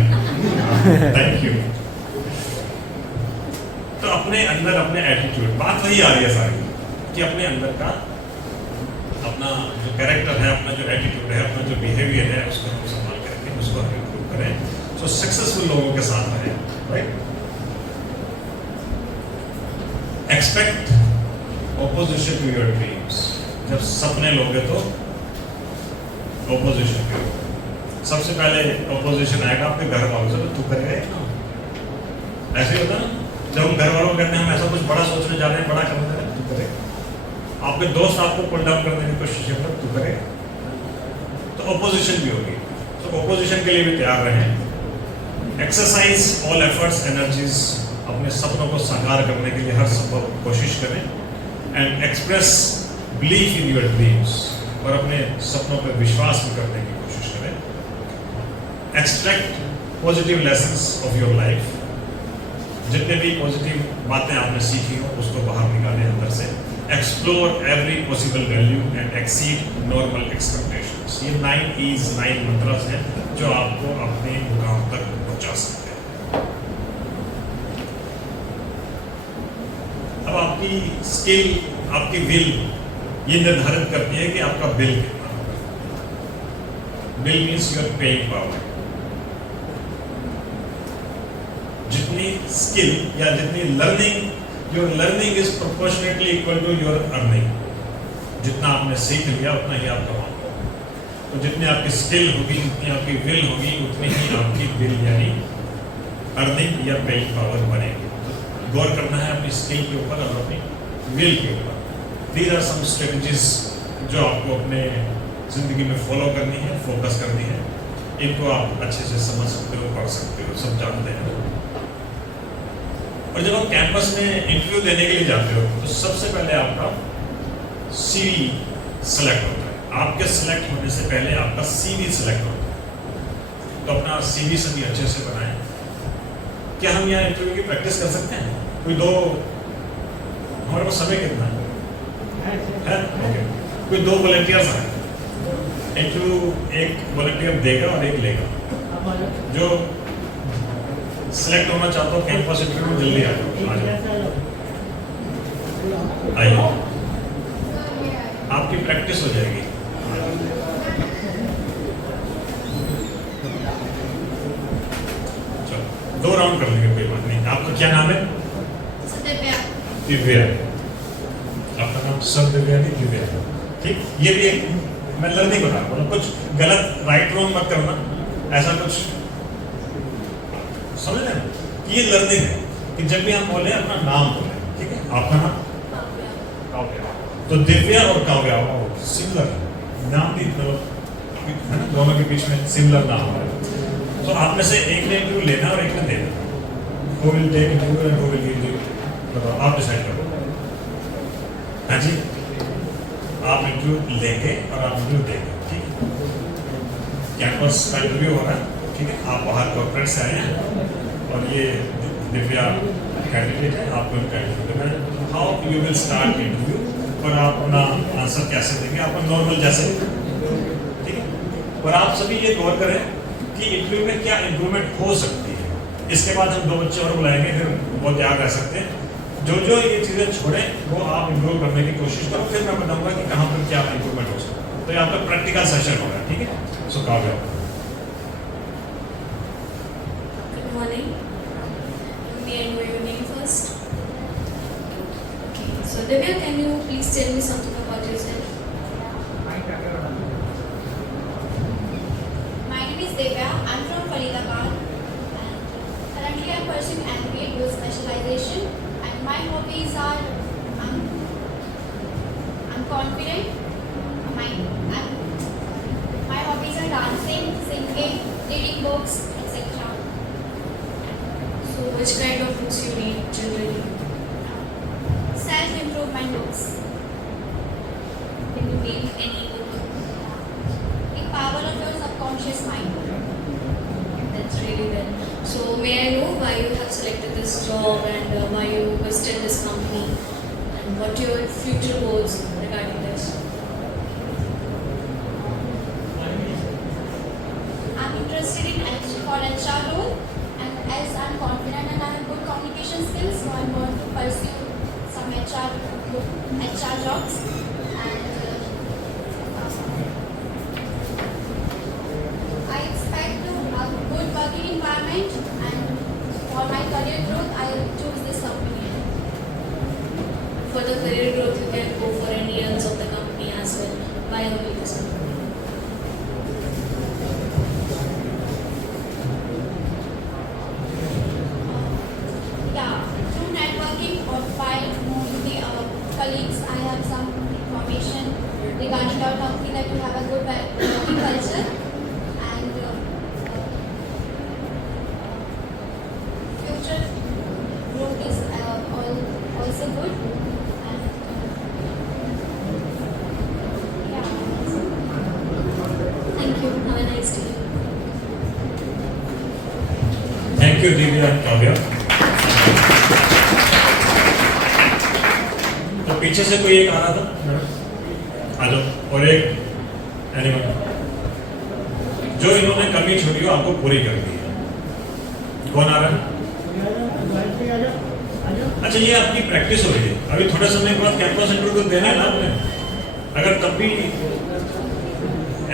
Thank you. तो अपने अंदर अपने एटीट्यूड, बात वही आ रही है सारी कि अपने अंदर का अपना जो कैरेक्टर है, अपना जो एटीट्यूड है, अपना जो बिहेवियर है, उसको हम संभाल करके उसको हम इम्प्रूव करें। तो सक्सेसफुल लोगों के साथ रहें, right. Expect opposition to your dreams. जब सपने लोगे तो opposition पे हो। सबसे पहले opposition आएगा आपके घर वालों से, तो तू करेगा ना। ऐसे होता ना, जब हम घर वालों कहते हैं हम ऐसा कुछ बड़ा सोचने जा रहे हैं, बड़ा करने जा रहे हैं, तू करेगा। आपके दोस्त आपको पुल डाउन करने की कोशिश करेंगे, तू करेगा। तो opposition भी होगी, तो opposition के लिए भी तैयार रहें। एक्सरसाइज ऑल एफर्ट्स एनर्जीज, अपने सपनों को साकार करने के लिए हर संभव कोशिश करें। And express belief in your dreams, और अपने सपनों पर विश्वास भी करने की कोशिश करें। Extract positive lessons of your life, जितने भी पॉजिटिव बातें आपने सीखी हो उसको बाहर निकालें अंदर से। Explore every possible value and exceed normal expectations. ये 9 E's 9 मंत्रास हैं जो आपको अपने मुकाम तक पहुंचा सकते हैं। अब आपकी स्किल, आपकी विल ये निर्धारित करती है कि आपका बिल कितना होगा। Bill means your paying power. जितनी स्किल या जितनी learning, your learning is proportionately equal to your earning. जितना आपने सीख लिया उतना ही आप कमाओगे। तो जितनी आपकी स्किल होगी, जितनी आपकी विल होगी, उतनी ही आपकी बिल यानी अर्निंग या पेइंग पावर बनेगी। तो गौर करना है अपनी स्किल के ऊपर और अपनी विल के ऊपर। These are some strategies जो आपको अपने जिंदगी में फॉलो करनी है, फोकस करनी है। इनको आप अच्छे से समझ सकते हो, पढ़ सकते हो, सब जानते हैं। और जब आप कैंपस में इंटरव्यू देने के लिए जाते हो तो सबसे पहले आपका CV सेलेक्ट होता है। आपके सेलेक्ट होने से पहले आपका CV सेलेक्ट होता है। तो अपना CV सभी अच्छे से बनाएं। क्या हम यहाँ इंटरव्यू की प्रैक्टिस कर सकते हैं? कोई दो, हमारे पास समय कितना है? ओके, कोई 2 वॉलंटियर्स हैं। इंटरव्यू एक वॉलंटियर देगा और एक लेगा। जो सिलेक्ट होना चाहता हो कैंपस इंटरव्यू में जल्दी आ जाओ। आइए, आपकी प्रैक्टिस हो जाएगी। चलो 2 राउंड कर लेंगे, कोई बात नहीं। आपका क्या नाम है? दिव्या। आपका नाम सब दिव्या दिव्या, ठीक। ये भी एक मैं लर्निंग बता रहा हूँ, कुछ गलत राइट रॉन्ग मत करना, ऐसा कुछ समझ रहे हैं कि ये लर्निंग है कि जब भी हम बोले अपना नाम बोले, ठीक है। आपका नाम काव्या। तो दिव्या और काव्या सिमिलर नाम भी, है ना, दोनों के बीच में सिमिलर नाम है। तो आप में से एक ने इंटरव्यू लेना और एक ने देना। Who will take interview and who will give you? बताओ, आप डिसाइड करो। हाँ जी, आप इंटरव्यू लेंगे और आप इंटरव्यू देंगे, ठीक है। कैंपस का इंटरव्यू हो रहा है, ठीक है। आप बाहर कॉर्पोरेट से आए हैं और ये दिव्या कैंडिडेट है, आपको कैंडिडेट है। How you will start interview, और आप अपना आंसर कैसे देंगे, आपका नॉर्मल जैसे, ठीक है। और आप सभी ये गौर करें कि इंटरव्यू में क्या इम्प्रूवमेंट हो सकती है। इसके बाद हम 2 बच्चे और बुलाएंगे, फिर वो तैयार रह सकते हैं। जो ये चीजें छोड़ें वो आप इम्प्रूव करने की कोशिश करो, फिर मैं बताऊंगा कि कहाँ पर क्या इम्प्रूवमेंट हो सकता है। तो ये आपका प्रैक्टिकल सेशन होगा, ठीक है। सो Kavya. Good morning. May I know your name first? Okay. So Divya, can you please tell me something about yourself? My name is Divya. I'm from Faridabad. And currently I'm pursuing MBA dual specialization. And my hobbies are I'm confident. My hobbies are dancing, singing, reading books, etc. So which kind of books you read generally? Self-improvement books. Can you name any book? The power of your subconscious mind. That's really well. So may I know why you have selected this job and why you visited this company and what your future goals regarding this? I'm interested in HR role, and as I'm confident and I have good communication skills, so I'm going to pursue some HR jobs. And I expect a good working environment, and for my career growth, I will choose this company. for the career growth, you can go for any years of the company as well. Why only this company? Yeah, through networking or by knowing the colleagues, I have some information regarding our company that we have a good working culture and future growth is also good. And yeah. Thank you. Have a nice day. Thank you Divya Kavya. तो पीछे से कोई एक आ रहा था, आ जाओ। और एक एनिमल जो इन्होंने कमी छोड़ी हो आपको पूरी कर दी है। कौन आ रहा है? अच्छा, ये आपकी प्रैक्टिस हो रही है। अभी थोड़े समय के बाद कैंपस इंटरव्यू तो देना है ना आपने। अगर तब भी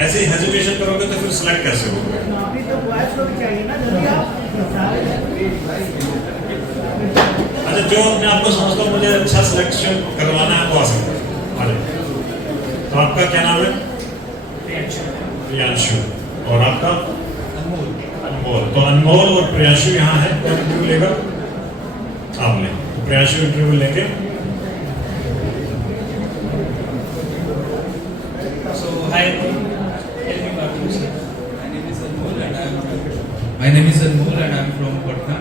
ऐसे ही हेजिटेशन करोगे तो फिर सिलेक्ट कैसे होगा? अभी तो बॉयज को भी चाहिए ना, जल्दी आओ। अच्छा, जो अपने आप को समझता हूँ मुझे अच्छा सिलेक्शन करवाना है वो आ सकता है। आ जाओ। तो आपका क्या नाम है? प्रियांशु। और आपका? अनमोल। तो अनमोल और प्रियांशु यहाँ है। कौन इंटरव्यू लेगा? आप लें। तो प्रियांशु इंटरव्यू लेंगे। So hi, tell me about yourself. My name is Anmol and I am from Patna.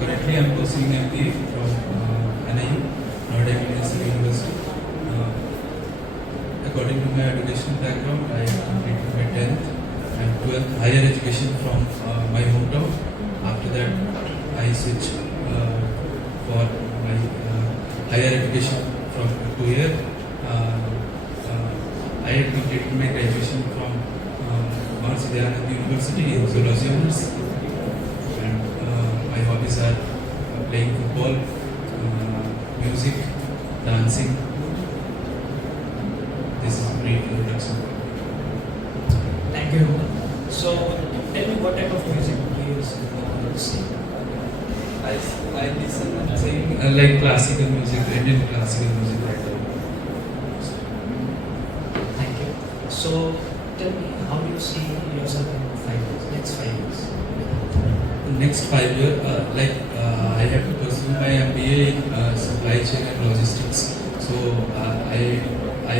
Currently I am pursuing MBA from NIU, Noida University. According to my educational background, I completed my 10th and 12th higher education from my hometown. After that, I switched for my higher education from 2 years. I had completed my graduation from Maharishi Dayanand University in Zoology Honors, and my hobbies are playing football, music, dancing. This is a brief introduction. Thank you. So tell me what type of music do you sing? I listen and sing like classical music, Indian classical music like that. Thank you. So tell me, how do you see yourself in 5 years, next 5 years? The next 5 years, I have to pursue my MBA in supply chain and logistics. So I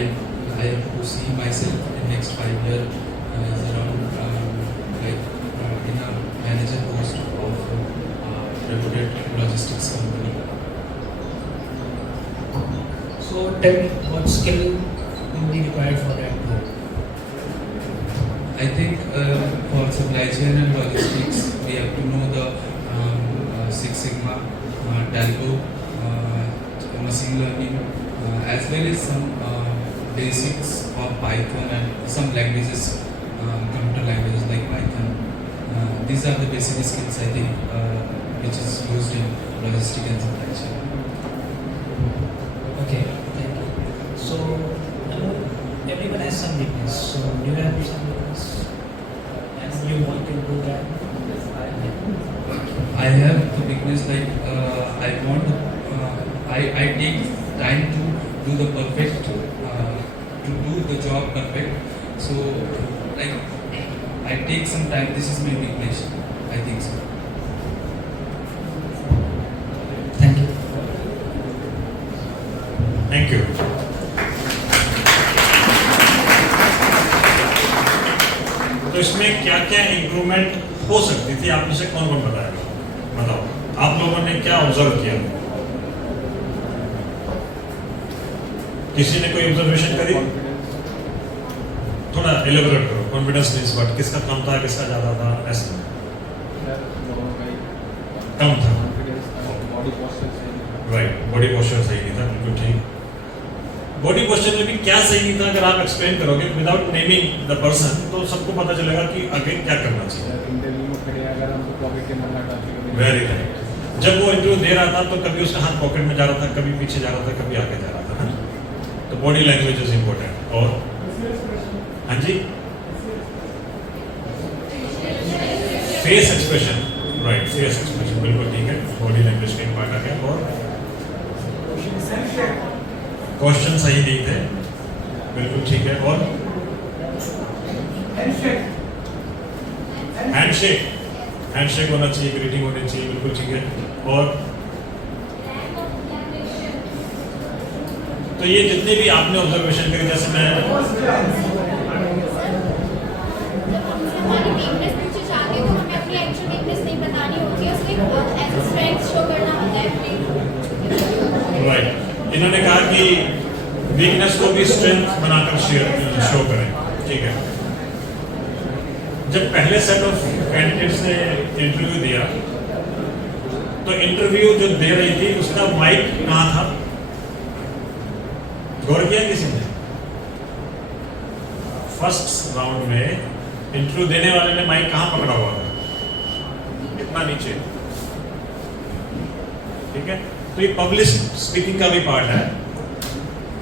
have to see myself in next 5 years as around in a manager post of reputed logistics company. So tell me, what skill will be required for that role? I think for supply chain and logistics, we have to know the Six Sigma, Talgo, machine learning, as well as some basics of Python and some languages, computer languages like Python. These are the basic skills I think which is used in logistics and supply chain. Okay, thank you. So everyone has some weakness. So do you have some weakness? And you want to do that? I have the weakness like I take time to do the perfect, to do the job perfect. So like I take some time. This is my weakness. I think so. Thank you. Thank you. तो इसमें क्या क्या improvement हो सकती थी, आप में से कौन कौन बताएगा? बताओ, आप लोगों ने क्या ऑब्जर्व किया? किसी ने कोई ऑब्जर्वेशन करी? थोड़ा एलिबरेट करो। कॉन्फिडेंस नहीं, इस बात किसका कम था, किसका ज्यादा था? ऐसा कम था। राइट, बॉडी पोस्चर सही नहीं था, बिल्कुल ठीक। बॉडी पोस्चर में भी क्या सही नहीं था, अगर आप एक्सप्लेन करोगे विदाउट नेमिंग द पर्सन, तो सबको पता चलेगा कि आगे क्या करना चाहिए। Very right. जब वो इंटरव्यू दे रहा था तो कभी उसका हाथ पॉकेट में जा रहा था, कभी पीछे जा रहा था, कभी आगे जा रहा था। तो बॉडी लैंग्वेज इज इम्पोर्टेंट। और हाँ जी, face expression, right, face expression बिल्कुल ठीक है, बॉडी लैंग्वेज का एक पार्ट आ गया। और क्वेश्चन सही नहीं थे, बिल्कुल ठीक है। और हैंडशेक होना चाहिए, ग्रीटिंग होनी चाहिए, बिल्कुल ठीक है। और तो ये जितने भी आपने ऑब्जर्वेशन करे, जैसे मैं हमारी वीकनेस पूछी जाती है तो हमें अपनी एक्चुअल वीकनेस नहीं बतानी होती है, उसकी एज अ स्ट्रेंथ शो करना होता है। राइट, इन्होंने कहा कि वीकनेस को भी स्ट्रेंथ बनाकर शो करें, ठीक है। जब पहले सेट ऑफ कैंडिडेट्स ने इंटरव्यू दिया तो इंटरव्यू जो दे रही थी उसका माइक कहाँ था? गौर किया किसी ने? फर्स्ट राउंड में इंटरव्यू देने वाले ने माइक कहाँ पकड़ा हुआ था? इतना नीचे, ठीक है। तो ये पब्लिक स्पीकिंग का भी पार्ट है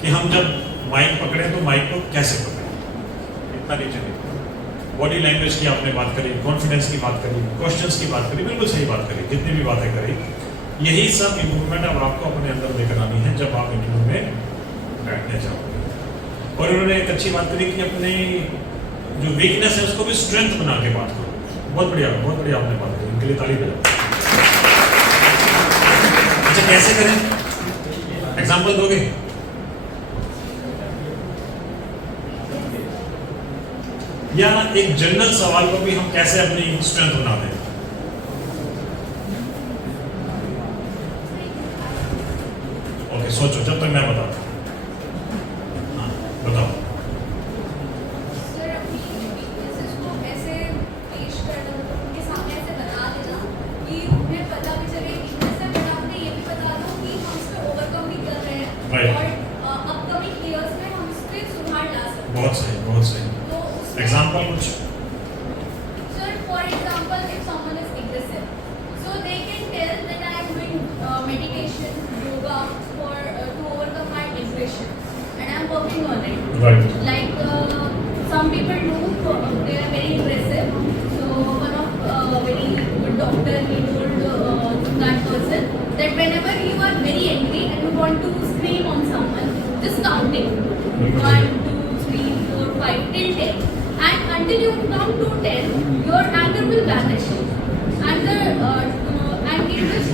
कि हम जब माइक पकड़े तो माइक को कैसे पकड़ें, इतना नीचे नहीं। बॉडी लैंग्वेज की आपने बात करी, कॉन्फिडेंस की बात करी, क्वेश्चंस की बात करी, बिल्कुल सही बात करी, जितनी भी बातें करी, यही सब इंप्रूवमेंट अब आपको अपने अंदर लेकर आनी है जब आप इंटरव्यू में बैठने जाओगे। और उन्होंने एक अच्छी बात करी कि अपनी जो वीकनेस है उसको भी स्ट्रेंथ बना के बात करो। बहुत बढ़िया आपने बात करी, इनके लिए ताली बजाओ। अच्छा, कैसे करें? एग्जाम्पल दोगे? या एक जनरल सवाल को भी हम कैसे अपनी स्ट्रेंथ बना दें? ओके, सोचो जब तक मैं बताता हूं। हाँ, बताओ। सर, अपनी वीकनेसेस को ऐसे पेश करना, मतलब उनके सामने ऐसे बता देना कि उन्हें पता भी चले वीकनेस है, बट आपने ये भी बता दो कि हम इस पर ओवरकम भी कर रहे हैं Right. और अपकमिंग ईयर्स में हम इस पर सुधार ला सकते हैं। बहुत सही, बहुत सही। तो उसमें एग्जाम्पल कुछ? Sir, for example, if someone is aggressive, so they can tell that I am doing meditation, yoga to overcome my aggression, and I am working on it. Right, Like some people do, they are very aggressive. So one of very good doctor, he told that person that whenever you are very angry and you want to scream on someone, just counting 1, 2, 3, 4, 5 till 10. And until you come to 10, your anger will vanish. And and in which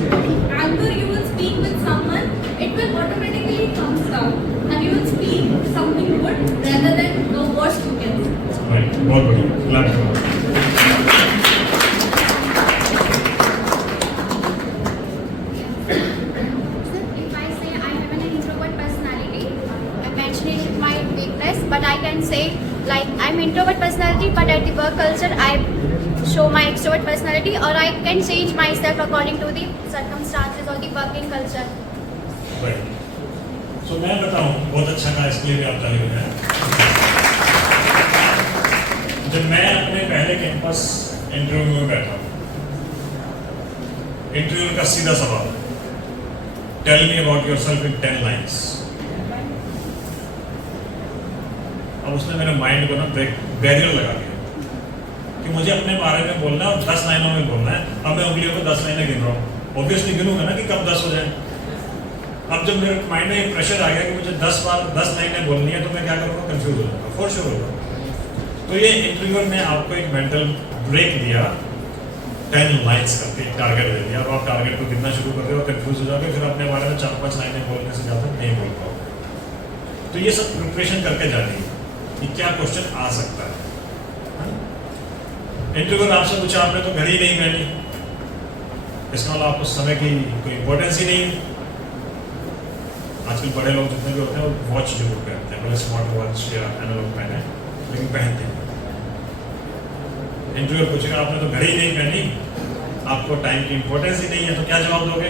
anger you will speak with someone, it will automatically comes down, and you will speak something good rather than the worst you can say. Right, बहुत बढ़िया, clap करो। If I say I have an introvert personality, I'm mentioning my weakness, but I can say like I'm introvert personality, but at the work culture I show my extrovert personality, or I can change myself according to the circumstances or the working culture. Right, so मैं बताऊं, बहुत अच्छा कहा, इसके लिए भी आप ताली बजाएं। जब मैं अपने पहले कैंपस इंटरव्यू में बैठा, इंटरव्यू का सीधा सवाल, tell me about yourself in 10 lines. अब उसने मेरे माइंड को ना बैरियर लगा दिया कि मुझे अपने बारे में बोलना है और 10 लाइनों में बोलना है। अब मैं उंगलियों को 10 लाइनें गिन रहा हूँ, ऑब्वियसली गिनूंगा ना कि कब 10 हो जाए। अब जब मेरे माइंड में एक प्रेशर आ गया कि मुझे 10 बार 10 लाइनें बोलनी है, तो मैं क्या करूँगा? कंफ्यूज हो जाऊंगा, फॉर श्योर होगा। तो ये इंटरव्यूअर ने आपको एक मेंटल ब्रेक दिया, 10 लाइन्स करके एक टारगेट दे दिया। अब आप टारगेट को गिनना शुरू कर रहे हो, कंफ्यूज हो जाओगे, फिर अपने बारे में 4-5 लाइनें बोलने से ज़्यादा नहीं बोल पाओगे। तो ये सब प्रिपरेशन करके जानी है कि क्या क्वेश्चन आ सकता है। इंटरव्यूअर आपसे पूछा, आपने तो घड़ी नहीं पहनी, इसका मतलब आपको समय की कोई इंपॉर्टेंस ही नहीं है। आजकल बड़े लोग जितने भी होते हैं वो वॉच जरूर पहनते हैं, भले स्मार्ट वॉच या एनालॉग पहने, लेकिन पहनते हैं। इंटरव्यूअर पूछेगा, आपने तो घड़ी नहीं पहनी, आपको टाइम की इंपॉर्टेंस ही नहीं है, तो क्या जवाब दोगे?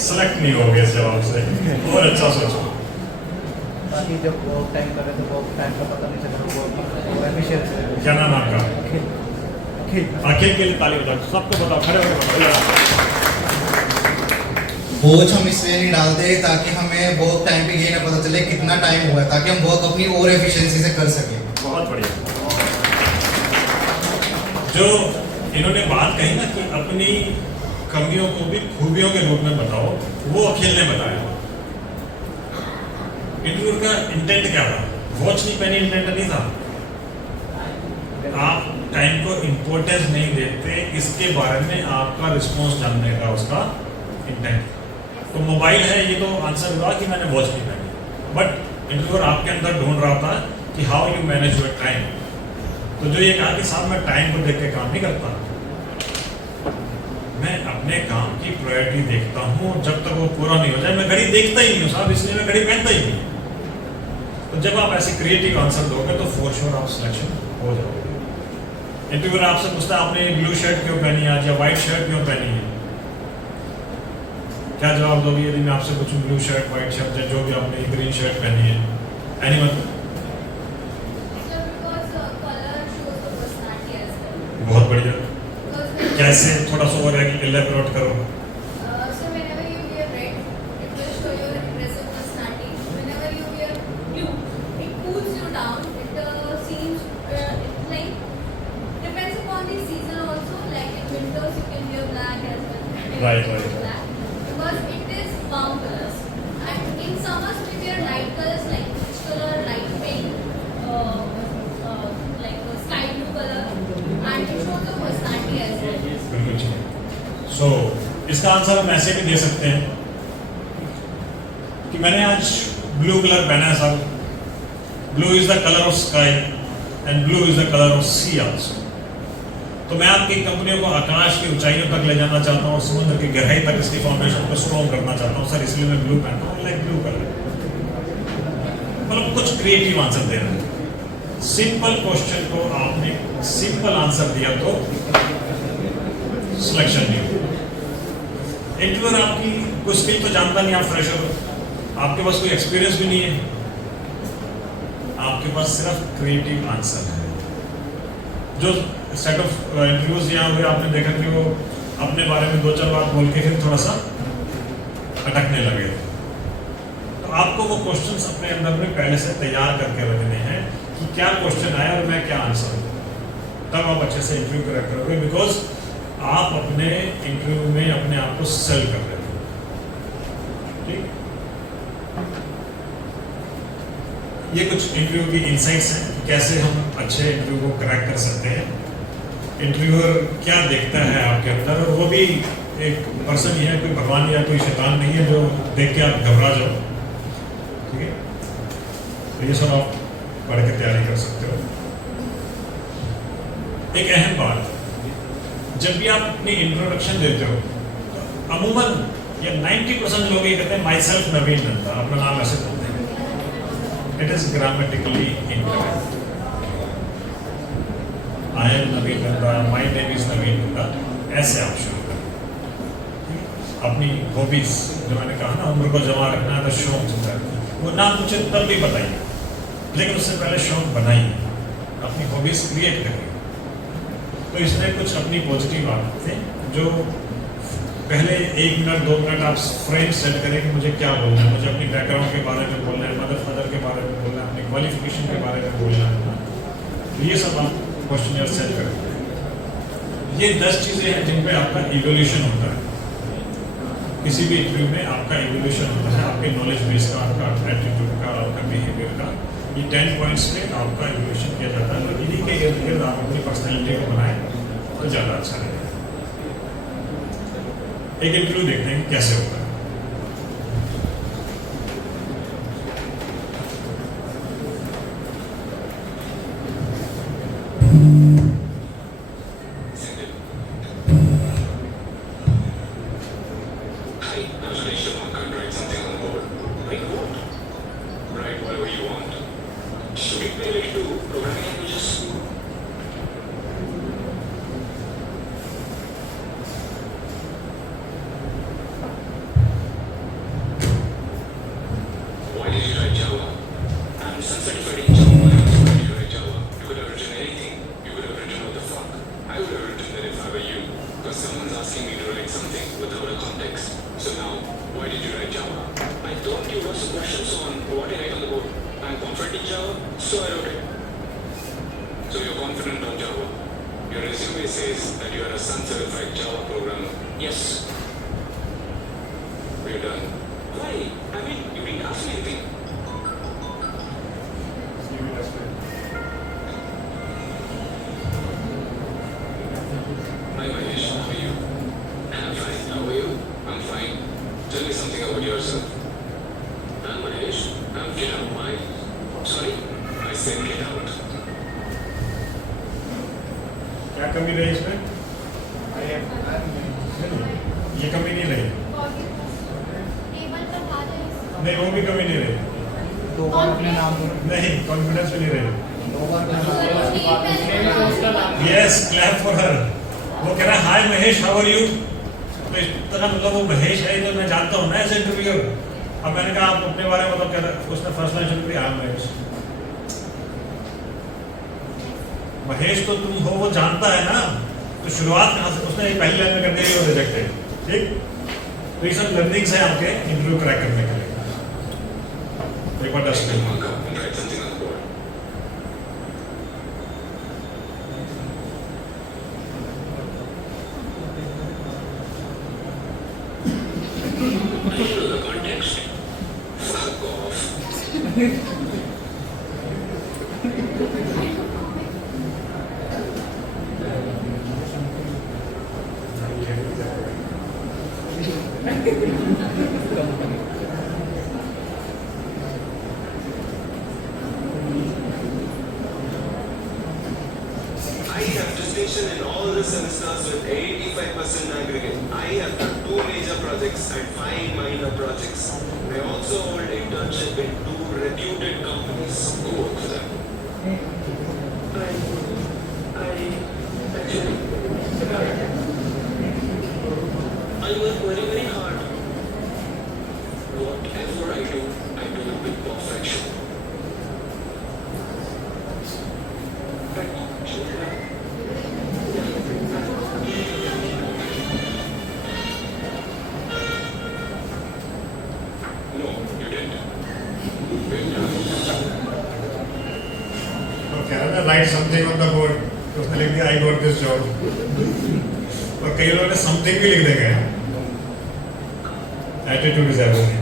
सेलेक्ट नहीं होगे इस जवाब से, और अच्छा सोचो। बाकी जब वो टाइम करे तो वो टाइम का पता नहीं चला, वो एफिशिएंसी। क्या नाम आपका? अखिल के लिए ताली बजाओ, सबको बताओ, खड़े होकर बताओ। वॉच हम इसलिए नहीं डालते ताकि हमें वर्क टाइम पे ये ना पता चले कितना टाइम हुआ है, ताकि हम वर्क अपनी और एफिशिएंसी से कर सकें। बहुत बढ़िया। जो इन्होंने बात कही ना कि अपनी कमियों को भी खूबियों के रूप में बताओ, वो अखिल ने बताया। इंटरव्यू का इंटेंट क्या था? वॉच नहीं पहनी इंटेंट नहीं था। आप टाइम को इम्पोर्टेंस नहीं देते, इसके बारे में आपका रिस्पॉन्स जानने का उसका इंटेंट। तो मोबाइल है, ये तो आंसर हुआ कि मैंने वॉच नहीं पहनी, बट इंटरव्यूअर आपके अंदर ढूंढ रहा था कि how you manage your time. तो जो ये कहा कि साहब मैं टाइम को देख के काम नहीं करता, मैं अपने काम की प्रायोरिटी देखता हूँ, जब तक वो पूरा नहीं हो जाए मैं घड़ी देखता ही नहीं हूँ साहब, इसलिए मैं घड़ी पहनता ही नहीं। तो जब आप ऐसे क्रिएटिव आंसर दोगे तो फॉर श्योर आप सिलेक्शन हो जाओगे। इंटरव्यूअर आपसे पूछता है आपने ब्लू शर्ट क्यों पहनी है आज, या व्हाइट शर्ट क्यों पहनी है, क्या जवाब दोगे यदि मैं आपसे पूछूं ब्लू शर्ट, व्हाइट शर्ट, या जो भी आपने ग्रीन शर्ट पहनी है? Anyone? Sir, because color shows the personality as well. बहुत बढ़िया। Because when कैसे, थोड़ा सा और एलेबोरेट करो। so whenever you wear red, it will show your aggressive personality. Whenever you wear blue, it cools you down. It seems it's like depends upon the season also. Like in winters, you can wear black as well. Right. Black because it is warm colors. And in summers, we wear light colors like peach color, light pink, like sky blue color, and it shows the personality as well. बिल्कुल ठीक। सो इसका answer हम ऐसे भी दे सकते हैं कि मैंने आज ब्लू कलर पहना है साहब, blue is the colour of sky and blue is the colour of sea also. तो मैं आपकी कंपनियों को आकाश की ऊंचाइयों तक ले जाना चाहता हूँ और समुद्र की गहराई तक इसकी फाउंडेशन को स्ट्रॉन्ग करना चाहता हूँ सर, इसलिए मैं ब्लू पहनता हूँ, लाइक ब्लू कलर। मतलब कुछ क्रिएटिव आंसर दे रहे हैं। सिंपल क्वेश्चन को आपने सिंपल आंसर दिया तो सिलेक्शन नहीं हुआ। इंटरव्यूअर आपकी कोई स्किल तो जानता नहीं, आप फ्रेशर हो, आपके पास कोई एक्सपीरियंस भी नहीं है, आपके पास सिर्फ क्रिएटिव आंसर है। जो सेट ऑफ इंटरव्यूज यहाँ हुए आपने देखा कि वो अपने बारे में दो चार बात बोल के फिर थोड़ा सा अटकने लगे। तो आपको वो क्वेश्चंस अपने अंदर में पहले से तैयार करके रखने हैं कि क्या क्वेश्चन आया और मैं क्या आंसर दूं, तब आप अच्छे से इंटरव्यू क्रैक करोगे, बिकॉज आप अपने इंटरव्यू में अपने आप को सेल कर रहे हो। ठीक, ये कुछ इंटरव्यू की इनसाइट्स हैं कि कैसे हम अच्छे इंटरव्यू को क्रैक कर सकते हैं। इंटरव्यूअर क्या देखता है आपके अंदर, और वो भी एक पर्सन ही है, कोई भगवान या कोई शैतान नहीं है जो देख के आप घबरा जाओ। ठीक है, तो ये सब आप पढ़ के तैयारी कर सकते हो। एक अहम बात, जब भी आप अपनी इंट्रोडक्शन देते हो तो अमूमन या 90% लोग ये कहते हैं माई सेल्फ नवीन नंदा, अपना नाम ऐसे बोलते हैं। It is grammatically incorrect. I am Naveen Nanda, my name is Naveen Nanda, ऐसे आप शुरू करें। अपनी हॉबीज, जो मैंने कहा ना, उम्र को जमा रखना है तो शौक होता है, वो ना पूछे तब भी बताइए, लेकिन उससे पहले शौक बनाइए, अपनी हॉबीज क्रिएट करिए। तो इसमें कुछ अपनी पॉजिटिव आदतें, जो पहले 1 मिनट 2 मिनट आप फ्रेम सेट करें कि मुझे क्या बोलना है, मुझे अपनी बैकग्राउंड के बारे में बोलना है, मदर फादर के बारे में बोलना है, अपनी क्वालिफिकेशन के बारे में बोलना है। तो ये सब आप क्वेश्चन सेट करें। ये 10 चीज़ें हैं जिन पे आपका इवोल्यूशन होता है। किसी भी इंटरव्यू में आपका इवोल्यूशन होता है, आपके नॉलेज बेस का, आपका एटीट्यूड का, आपका बिहेवियर का। ये 10 पॉइंट्स पे आपका इवोल्यूशन किया जाता है। तो इन्हीं के इर्द गिर्द आप अपनी पर्सनैलिटी को बनाएं तो ज़्यादा अच्छा रहेगा। एक इंटरव्यू देखते हैं कैसे होता है। Your resume says that you are a Sun certified Java programmer. Yes. We're done. Why? I mean, you didn't ask me anything. Hi Mahesh, how are you? I'm fine. How are you? I'm fine. Tell me something about yourself. I'm Mahesh. I'm get out. Why? Sorry? I said get out. क्या कमी रही इसमें? ये कमी नहीं रही। Table पर खा रहे नहीं, वो भी कमी नहीं रही। दो बार अपने नाम नहीं, कॉन्फिडेंस भी नहीं रही। दो बार अपना नाम यस, क्लैप फॉर हर। वो कह रहा है हाय महेश, हाउ आर यू? तो इस तरह मतलब वो महेश है तो मैं जानता हूँ ना एज इंटरव्यूअर। अब मैंने कहा आप अपने बारे में मतलब कह रहा, उसने फर्स्ट लाइन शुरू किया, हाँ महेश। महेश तो तुम हो, वो जानता है ना, तो शुरुआत कहाँ से? उसने पहली लाइन में कर दिया, वो रिजेक्टेड। ठीक, तो ये सब लर्निंग्स है आपके इंटरव्यू क्रैक करने के लिए। एक बार dust Take marker and write something on the board. I don't know the context. Fuck off. I have distinction in all the semesters with 85% aggregate. I have done 2 major projects and 5 minor projects. I also hold internship in 2 reputed companies. Go work for them. I work very, very hard. Whatever I do it with perfection. No, you didn't. We're done. तो कह रहा था right something on the board, तो उसने लिख दिया I got this job. और कई लोगों ने समथिंग भी लिख देंगे। Attitude is everything.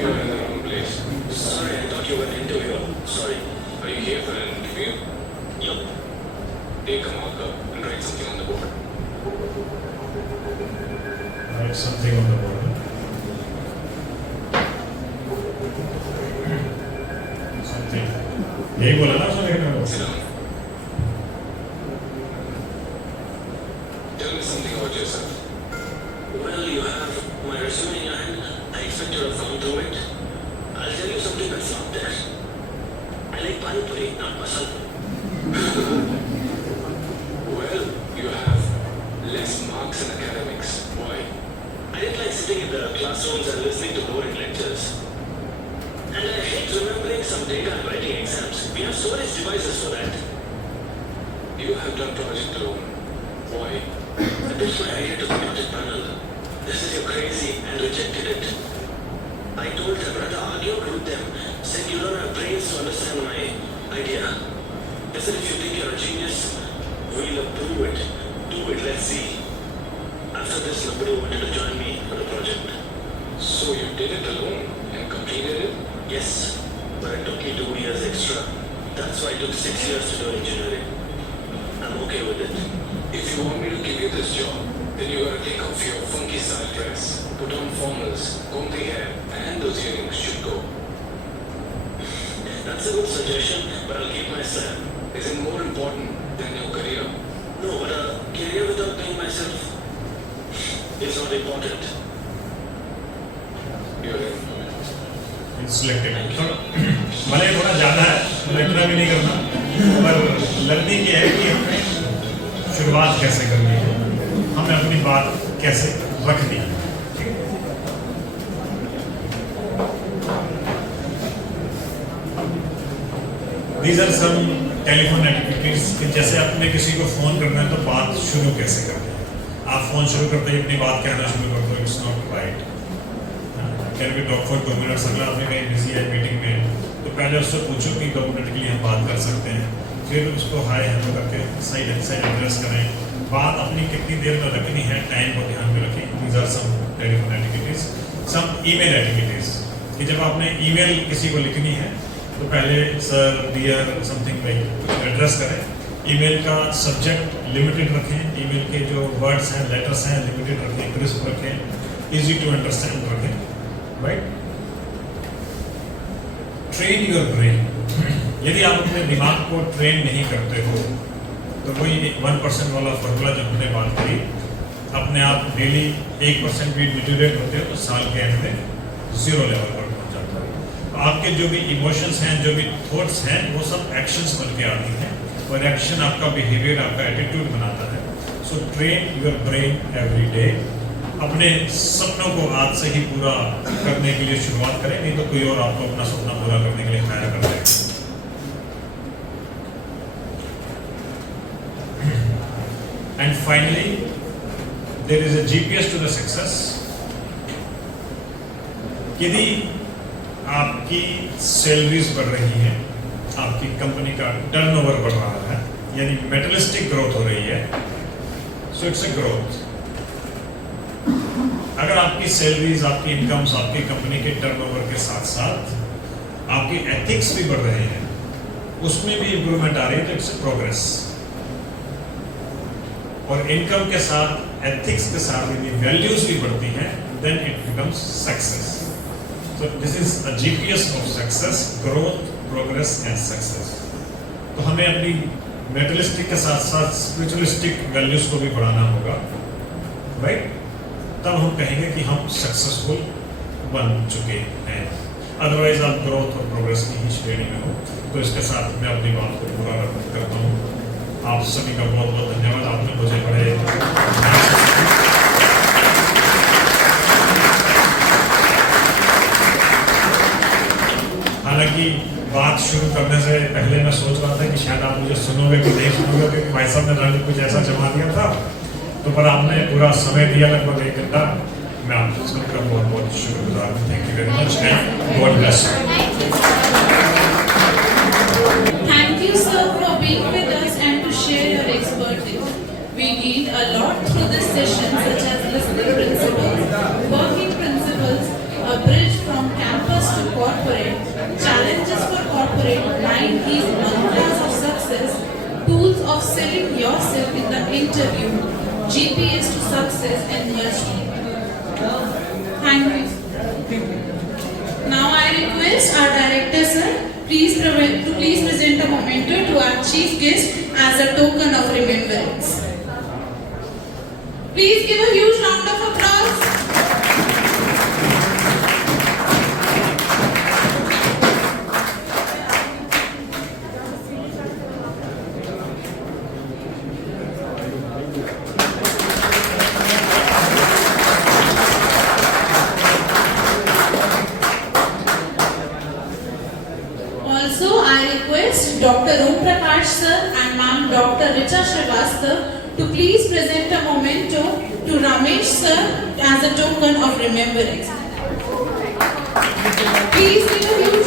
You're in the wrong place. Sorry, I thought you were an interviewer. Sorry. Are you here for an interview? Yup. Take a marker and write something on the board. Right something on the board. Something यही बोला ना उसने लिखने को। Sit down. Tell me something about yourself. Well, you have my resume in your hand. I expect you to have gone through it. I'll tell you something that's not there. I like pani puri, not masala. Well, you have less marks in academics. Why? I didn't like sitting in the classrooms and listening to boring lectures. And I hate remembering some data and writing exams. We have storage devices for that. You have done project alone. Why? I pitched my idea to the project panel. They said you're crazy and rejected it. I told them, rather argued with them, said you don't have brains to understand my idea. They said if you think you're a genius, we'll approve it. Do it, let's see. After this, nobody wanted to join me for the project. So you did it alone and completed it? Yes, but it took me 2 years extra. That's why it took 6 years to do engineering. I'm okay with it. If you want me to give you this job, then you gotta take off your funky style dress, put on formals, comb the hair, and those earrings should go. That's a good suggestion, but I'll keep my style. Is it more important than your career? No, but a career without paying myself is not important. You're in. Selected भले थोड़ा ज़्यादा है, मतलब इतना भी नहीं करना, पर लर्निंग ये है कि हमें शुरुआत कैसे करनी है, हमें अपनी बात कैसे रखनी है। These are some telephone activities कि जैसे आपने किसी को फ़ोन करना है तो बात शुरू कैसे करनी है। आप फोन शुरू करते ही अपनी बात कहना शुरू कर दो, it's not right. Can we talk for 2 minutes? अगला आपने कहीं बिजी है मीटिंग में, तो पहले उससे पूछो कि 2 मिनट के लिए हम बात कर सकते हैं, फिर उसको हाय हेलो करके सही ढंग से एड्रेस करें। बात अपनी कितनी देर में रखनी है, टाइम को ध्यान में रखें। These are some telephone etiquettes. Some email etiquettes, कि जब आपने ईमेल किसी को लिखनी है तो पहले sir, dear, something like address करें। ईमेल का सब्जेक्ट लिमिटेड रखें, ईमेल के जो वर्ड्स हैं, लेटर्स हैं, लिमिटेड रखें, क्रिस्प रखें, इजी टू अंडरस्टैंड रखें, राइट। Train your brain. यदि आप अपने दिमाग को ट्रेन नहीं करते हो तो वही 1% वाला फॉर्मूला जो हमने बात करी, अपने आप डेली 1% भी डिटोरेट होते हो तो साल के एंड में 0 लेवल पर पहुंच जाता है। तो आपके जो भी इमोशंस हैं, जो भी थॉट्स हैं, वो सब एक्शंस बन के आती हैं, और एक्शन आपका बिहेवियर, आपका एटीट्यूड बनाता है। So train your brain every day. अपने सपनों को आज से ही पूरा करने के लिए शुरुआत करें, नहीं तो कोई और आपको अपना सपना पूरा करने के लिए हायर कर देगा। And finally, there is a GPS to the success. यदि आपकी सैलरीज बढ़ रही हैं, आपकी कंपनी का टर्नओवर बढ़ रहा है, यानी मेटलिस्टिक ग्रोथ हो रही है, सो इट्स अ ग्रोथ। अगर आपकी सैलरीज, आपकी इनकम्स, आपकी कंपनी के टर्नओवर के साथ साथ आपके एथिक्स भी बढ़ रहे हैं, उसमें भी इंप्रूवमेंट आ रही है, तो इट्स अ प्रोग्रेस। और इनकम के साथ, एथिक्स के साथ यदि वैल्यूज भी बढ़ती हैं, then it becomes success. So this is a GPS of success, growth, progress and success. तो हमें अपनी मेटलिस्टिक के साथ साथ स्पिरिचुअलिस्टिक वैल्यूज को भी बढ़ाना होगा, राइट? तब हम कहेंगे कि हम सक्सेसफुल बन चुके हैं। अदरवाइज आप ग्रोथ और प्रोग्रेस की ही श्रेणी में हो। तो इसके साथ मैं अपनी बात को पूरा करता हूँ। आप सभी का बहुत बहुत धन्यवाद। आपने मुझे बड़े हालांकि बात शुरू करने से पहले मैं सोच रहा था कि शायद आप मुझे सुनोगे कि नहीं सुनोगे, क्योंकि भाई साहब ने रणनीति कुछ ऐसा जमा दिया था, तो पर आपने पूरा समय दिया, लगभग 1 घंटा। मैं आप सबका बहुत बहुत शुक्रगुजार हूँ। Thank you very much and God bless you. Thank you, sir, for being with us and to share your expertise. We gained a lot through this session, such as listening principles, working principles, a bridge from campus to corporate, challenges for corporate, 9 keys mantras of success, tools of selling yourself in the interview, GPS to success, and much more. Thank you. Now I request our director, sir, please present a memento to our chief guest as a token of remembrance. Please give a huge round of applause. Also, I request Dr. Om Prakash sir and Ma'am Dr. Richa Srivastava to please present a memento to Ramesh sir as a token of remembrance. Please give a huge